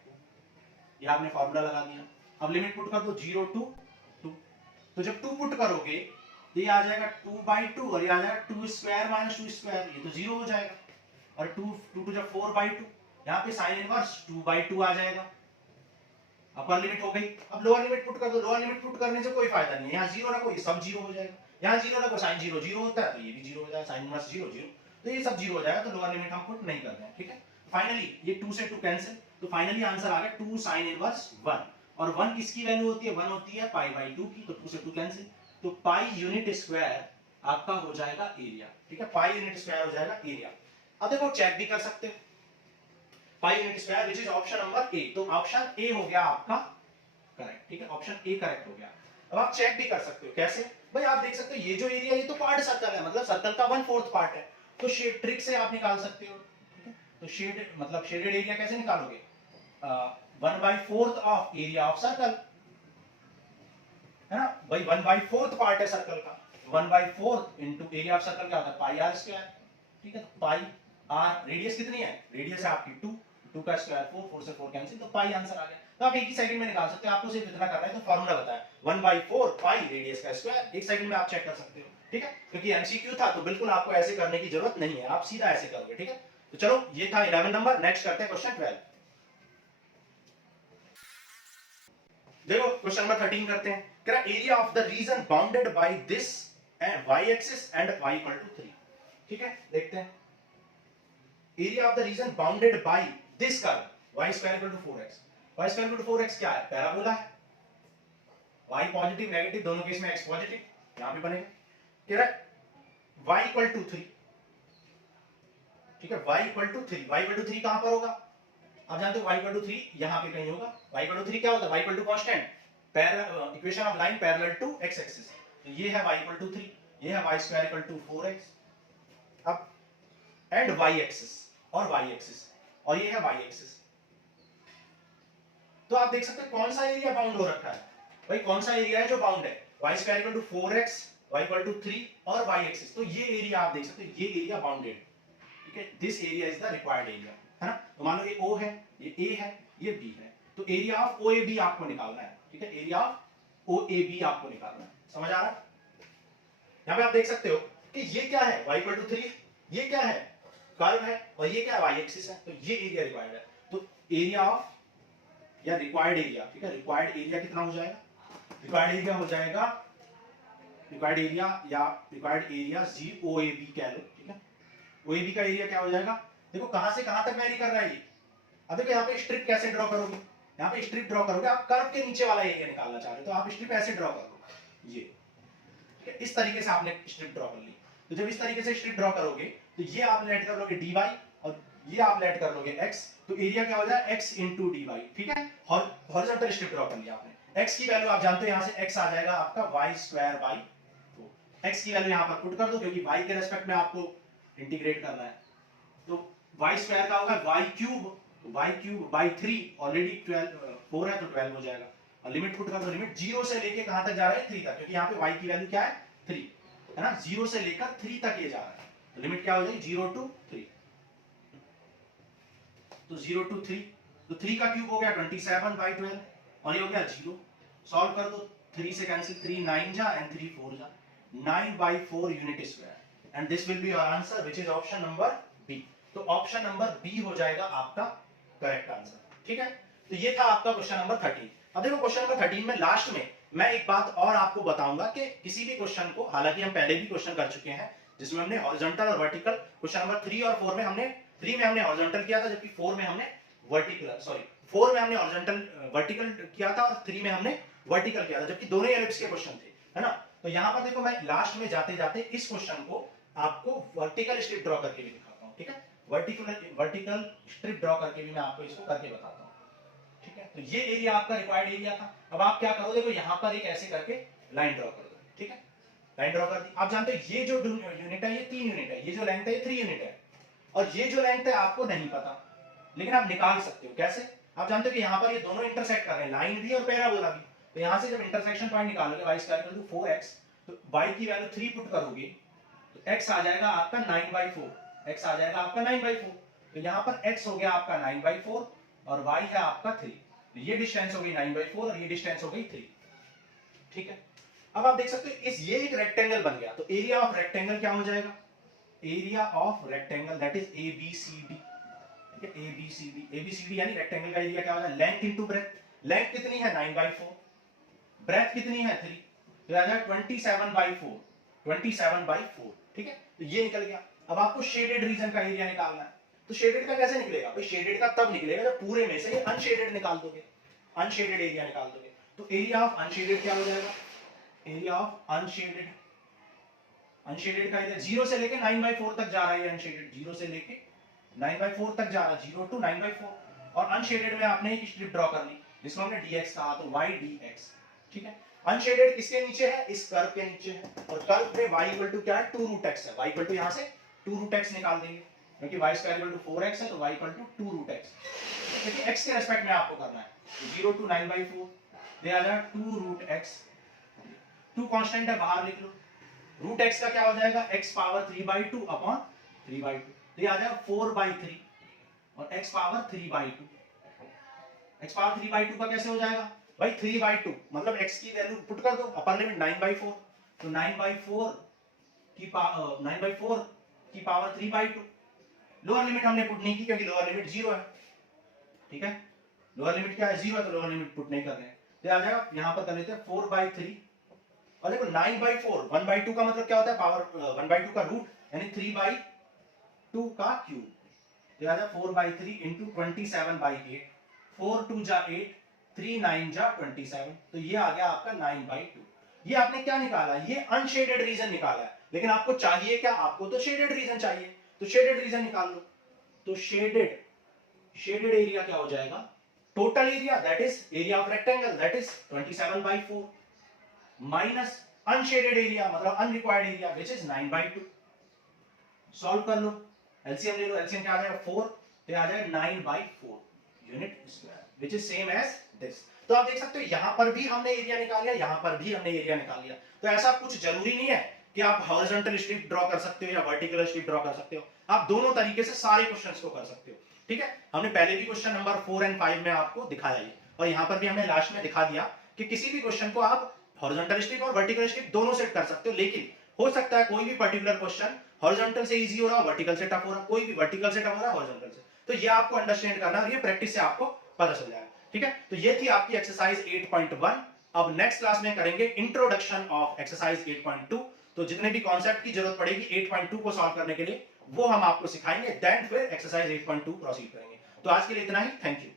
ये आपने फॉर्मूला लगा दिया। अब लिमिट पुट कर दो 0 टू 2, तो जब 2 पुट करोगे तो ये आ जाएगा 2 बाई 2 और ये आ जाएगा 2 स्क्वायर माइनस 2 स्क्वायर, ये तो 0 हो जाएगा, और 2 जब 4 बाई 2, यहाँ पे साइन इनवर्स 2 बाई 2 आ जाएगा। अपर लिमिट हो गई, अब लोअर लिमिट पुट कर दो, लोअर लिमिट पुट करने से कोई फायदा नहीं है, यहाँ 0 रखो ये सब 0 हो जाएगा, यहाँ 0 रखो साइन 0 0 होता है तो ये भी 0 हो जाएगा, साइन इनवर्स 0 0, तो ये सब 0 हो जाएगा, तो लोअर लिमिट हम पुट नहीं कर रहे हैं। ठीक है, फाइनली ये 2 से 2 कैंसिल, तो फाइनली आंसर आ गया 2 साइन इनवर्स 1, और 1 किसकी वैल्यू होती है, 1 होती है पाई बाई 2 की, तो 2 से 2 कैंसिल, तो पाई यूनिट स्क्वायर आपका हो जाएगा एरिया। ठीक है, पाई यूनिट स्क्वायर हो जाएगा एरिया। अब देखो चेक भी कर सकते हो, पाई unit square which is option number A, तो ऑप्शन ए हो गया आपका करेक्ट। ठीक है, ऑप्शन ए करेक्ट हो गया। अब आप चेक भी कर सकते हो, कैसे भाई, आप देख सकते हो ये जो एरिया, ये तो पार्ट सर्कल है, मतलब सर्कल का 1/4 पार्ट है, तो शेड ट्रिक से आप निकाल सकते हो। ठीक है, तो शेड मतलब शेडेड एरिया कैसे निकालोगे, 1/4 ऑफ एरिया ऑफ सर्कल, है ना भाई, 1/4 पार्ट है सर्कल का, 1/4 इनटू एरिया ऑफ सर्कल क्या होता है, पाई आर स्क्वायर। ठीक है, तो पाई आर, रेडियस कितनी है, रेडियस है आपकी 2, 2 का स्क्वायर 4, 4 से 4 कैंसिल, तो पाई आंसर आ गया। तो आप एक ही सेकंड में निकाल सकते हो, आपको सिर्फ इतना करना है, तो फार्मूला बताया 1/4 पाई रेडियस का स्क्वायर, एक सेकंड में आप चेक कर सकते हो। ठीक है, क्योंकि एमसीक्यू था तो बिल्कुल आपको ऐसे करने की जरूरत नहीं है, आप सीधा ऐसे करोगे। ठीक है, तो चलो ये था 11 नंबर, नेक्स्ट करते हैं क्वेश्चन 12। देखो क्वेश्चन नंबर 13 करते हैं, कह रहा area of the region bounded by this and y axis and y equal to 3। ठीक है, देखते हैं area of the region bounded by this curve y square equal to 4x, y square equal to 4x क्या है, parabola है, y positive negative दोनों case में x positive, यहां पे बनेगा, कह रहा है y इक्वल टू 3। ठीक है, y equal to 3, y equal to 3 कहां पर होगा, आप जानते हो y इक्वल टू 3 यहां पे कहीं होगा, y इक्वल टू 3 क्या होता है, y equal to constant, equation of line parallel to x axis, तो ये है y इक्वल टू 3, ये है y square equal to 4x, अब एंड y एक्सिस और y एक्सिस, और ये है y एक्सिस, तो आप देख सकते हैं कौन सा एरिया बाउंड हो रखा है भाई, कौन सा एरिया है जो बाउंड है, y square equal to 4x, y equal to 3 और y एक्सिस, तो ये एरिया आप देख सकते हो, ये एरिया बाउंडेड। ठीक है, this area is the required area, है ना, तो मान लो ये O है, ये A है, ये B है, तो एरिया ऑफ OAB आपको निकालना है। ठीक है, एरिया ऑफ OAB आपको निकालना है, समझ आ रहा है। यहां पे आप देख सकते हो कि ये क्या है, y इक्वल टू 3, ये क्या है, कर्व है, और ये क्या है, y एक्सिस है, तो ये एरिया रिक्वायर्ड है, तो एरिया ऑफ या रिक्वायर्ड एरिया, ठीक है, रिक्वायर्ड एरिया कितना हो जाएगा, रिक्वायर्ड एरिया हो जाएगा, रिक्वायर्ड एरिया या रिक्वायर्ड एरिया OAB कह लो। ठीक है, OAB का एरिया क्या हो जाएगा, देखो कहां से कहां तक वेरी कर रहा है ये, अब देखो यहाँ पे स्ट्रिप कैसे ड्रॉ करोगे, यहाँ पे स्ट्रिप ड्रॉ करोगे, आप कर्व के नीचे वाला एरिया निकालना चाह रहे हो, तो आप स्ट्रिप ऐसे ड्रॉ करोगे, ये ठीक है, इस तरीके से आपने स्ट्रिप ड्रॉ कर ली, तो जब इस तरीके से स्ट्रिप ड्रॉ करोगे तो ये आप लेट कर लोगे dy और ये आप लेट कर लोगे x, तो एरिया क्या हो जाएगा x into dy। ठीक है, हॉरिजॉन्टल स्ट्रिप ड्रॉ कर लिया आपने, x की वैल्यू आप जानते हो, यहां से x आ जाएगा आपका y स्क्वायर बाई 2, x की वैल्यू यहां पर पुट कर दो क्योंकि y के रेस्पेक्ट में आपको इंटीग्रेट करना है, तो y स्क्वायर का होगा y क्यूब बाई 3, ऑलरेडी 4 है तो 12 हो जाएगा, और लिमिट पुट कर दो, लिमिट 0 से लेके कहां तक जा रहा है, 3 तक, क्योंकि यहाँ पे y की वैल्यू क्या है 3, है ना, 0 से लेकर 3 तक ये जा रहा है, तो लिमिट क्या हो जाएगी 0 to 3, तो 0 to 3, तो 3 का क्यूब हो गया 27/12 और ये हो गया 0, सॉल्व कर दो, 3 से कैंसिल, 3 9 जा एंड 3 4 जा, 9/4 unit square and this will be your answer which is option number B. तो ऑप्शन नंबर बी हो जाएगा आपका करेक्ट आंसर, ठीक है। तो ये था आपका क्वेश्चन नंबर 13। अब देखो क्वेश्चन नंबर 13 में लास्ट में मैं एक बात और आपको बताऊंगा कि किसी भी क्वेश्चन को, हालांकि हम पहले भी क्वेश्चन कर चुके हैं जिसमें हमने हॉरिजॉन्टल और वर्टिकल, क्वेश्चन नंबर 3 और 4 में हमने 3 में हमने हॉरिजॉन्टल किया था, जबकि 4 में हमने वर्टिकल, सॉरी 4 में हमने हॉरिजॉन्टल वर्टिकल किया था और 3 में हमने वर्टिकल किया था, जबकि दोनों ही एलिप्स के क्वेश्चन थे, है ना। तो यहां पर देखो मैं लास्ट में जाते जाते इस क्वेश्चन को आपको वर्टिकल स्ट्रिप ड्रॉ करके भी दिखाता हूं, ठीक है। वर्टिकल स्ट्रिप ड्रॉ करके भी मैं आपको इसको करके बताता हूं, ठीक है। तो ये एरिया आपका रिक्वायर्ड एरिया था। अब आप क्या करो, देखो यहां पर एक ऐसे करके लाइन ड्रॉ कर दो, ठीक है। लाइन ड्रॉ कर दी। आप जानते हो ये जो यूनिट है ये 3 यूनिट है, ये जो लेंथ है ये 3 यूनिट है, और ये जो लेंथ है आपको नहीं पता, लेकिन आप निकाल सकते हो। कैसे? आप जानते हो कि यहाँ पर ये दोनों इंटरसेक्ट कर रहे हैं, लाइन भी और पैराबोला भी। तो यहाँ से जब इंटरसेक्शन पॉइंट निकालोगे y square equal to 4x, तो y की वैल्यू 3 पुट करोगे तो x आ जाएगा आपका 9/4, x आ जाएगा आपका 9/4। तो यहाँ पर x हो गया आपका 9/4 और y है आपका 3। तो ये डिस्टेंस हो गई 9/4 और ये डिस्टेंस हो गई 3, ठीक है। अब आप देख सकते हो इस ये एक रेक्टेंगल बन गया, तो एरिया ऑफ रेक्टेंगल क्या हो जाएगा? Area of rectangle that is ABCD, ठीक है। ABCD यानी रेक्टेंगल का एरिया क्या होगा? Length into breadth. लेंथ कितनी है? 9/4, ब्रेथ कितनी है? 3, तो आ जाएगा 27/4, 27/4, ठीक है। तो ये निकल गया। अब आपको शेडेड रीजन का एरिया निकालना है, तो शेडेड का कैसे निकलेगा भाई? शेडेड का तब निकलेगा जब पूरे में से ये अनशेडेड निकाल दोगे, अनशेडेड एरिया निकाल दोगे। तो एरिया ऑफ अनशेडेड क्या हो जाएगा? एरिया ऑफ अनशेडेड, अनशेडेड का एरिया 0 से लेके 9/4 तक जा रहा है, अनशेडेड 0 से लेके 9/4 तक जा रहा, 0 to 9/4। और अनशेडेड में आपने एक स्ट्रिप ड्रॉ कर ली जिसको हमने dx कहा, तो y dx, ठीक है। अनशेडेड किसके नीचे है? इस कर्व के नीचे है, और कर्व पे y इक्वल टू क्या है? 2√x है। y इक्वल टू यहां से 2√x निकाल देंगे, क्योंकि y square equal to 4x है, तो y इक्वल टू 2√x, क्योंकि x के रेस्पेक्ट में आपको करना है। तो 0 to 9/4 दे आ जाएगा 2√x, 2 कांस्टेंट है बाहर लिख लो। रूट x का क्या हो जाएगा? x पावर 3/2 अपॉन 3/2, तो ये आ जाएगा 4/3 और x पावर 3/2। x पावर 3/2 का कैसे हो जाएगा भाई? 3/2 मतलब x की वैल्यू पुट कर दो, अपर लिमिट 9/4, तो 9/4 की पावर 3/2। लोअर लिमिट हमने पुट नहीं की क्योंकि लोअर लिमिट 0 है, ठीक है। लोअर लिमिट क्या है? 0 है, तो लोअर लिमिट पुट नहीं कर रहे हैं। तो आ जाएगा यहां पर कर लेते हैं 4/3, और देखो 9/4, 1/2 का मतलब क्या होता है? पावर 1/2 का रूट, यानी 3/2 का क्यूब। तो आ जाएगा 4/3 into 27/8, 4 2 जा 8, 3 9 जा 27, तो ये आ गया आपका 9/2। ये आपने क्या निकाला? ये अनशेडेड रीजन निकाला है, लेकिन आपको चाहिए क्या? आपको तो शेडेड रीजन चाहिए, तो शेडेड रीजन निकाल लो। तो शेडेड एरिया क्या हो जाएगा? Total area that is area of rectangle that is 27/4 minus unshielded area मतलब unrequired area which is 9/2। Solve कर लो, एलसीएम ले लो, एलसीएम क्या आ जाएगा? 4, तो आ जाएगा 9/4 unit square which is same as this. तो आप देख सकते हो यहां पर भी हमने एरिया निकाल लिया, यहां पर भी हमने एरिया निकाल लिया। तो ऐसा कुछ जरूरी नहीं है कि आप हॉरिजॉन्टल स्ट्रिप ड्रॉ कर सकते हो या वर्टिकल स्ट्रिप ड्रॉ कर सकते हो, आप दोनों तरीके से सारे क्वेश्चंस को कर सकते हो, ठीक है। हमने पहले भी क्वेश्चन नंबर 4 और 5 में आपको दिखाया ये, और यहां पर भी हमने लास्ट में दिखा दिया कि किसी भी क्वेश्चन को आप हॉरिजॉन्टल स्ट्रिप और वर्टिकल स्ट्रिप दोनों से कर सकते हो, लेकिन हो सकता है कोई भी पर्टिकुलर क्वेश्चन हॉरिजॉन्टल से इजी हो रहा, वर्टिकल से टफ हो रहा, कोई भी वर्टिकल से टफ हो रहा, हॉरिजॉन्टल से। तो ये आपको अंडरस्टैंड करना और ये प्रैक्टिस से आपको पता चल जाएगा, ठीक है। तो ये थी आपकी एक्सरसाइज 8.1। अब नेक्स्ट क्लास में करेंगे इंट्रोडक्शन ऑफ एक्सरसाइज 8.2। तो जितने भी कॉन्सेप्ट की जरूरत पड़ेगी 8.2 को सॉल्व करने के लिए वो हम आपको सिखाएंगे, देन फिर एक्सरसाइज 8.2 प्रोसीड करेंगे। तो आज के लिए इतना ही, थैंक यू।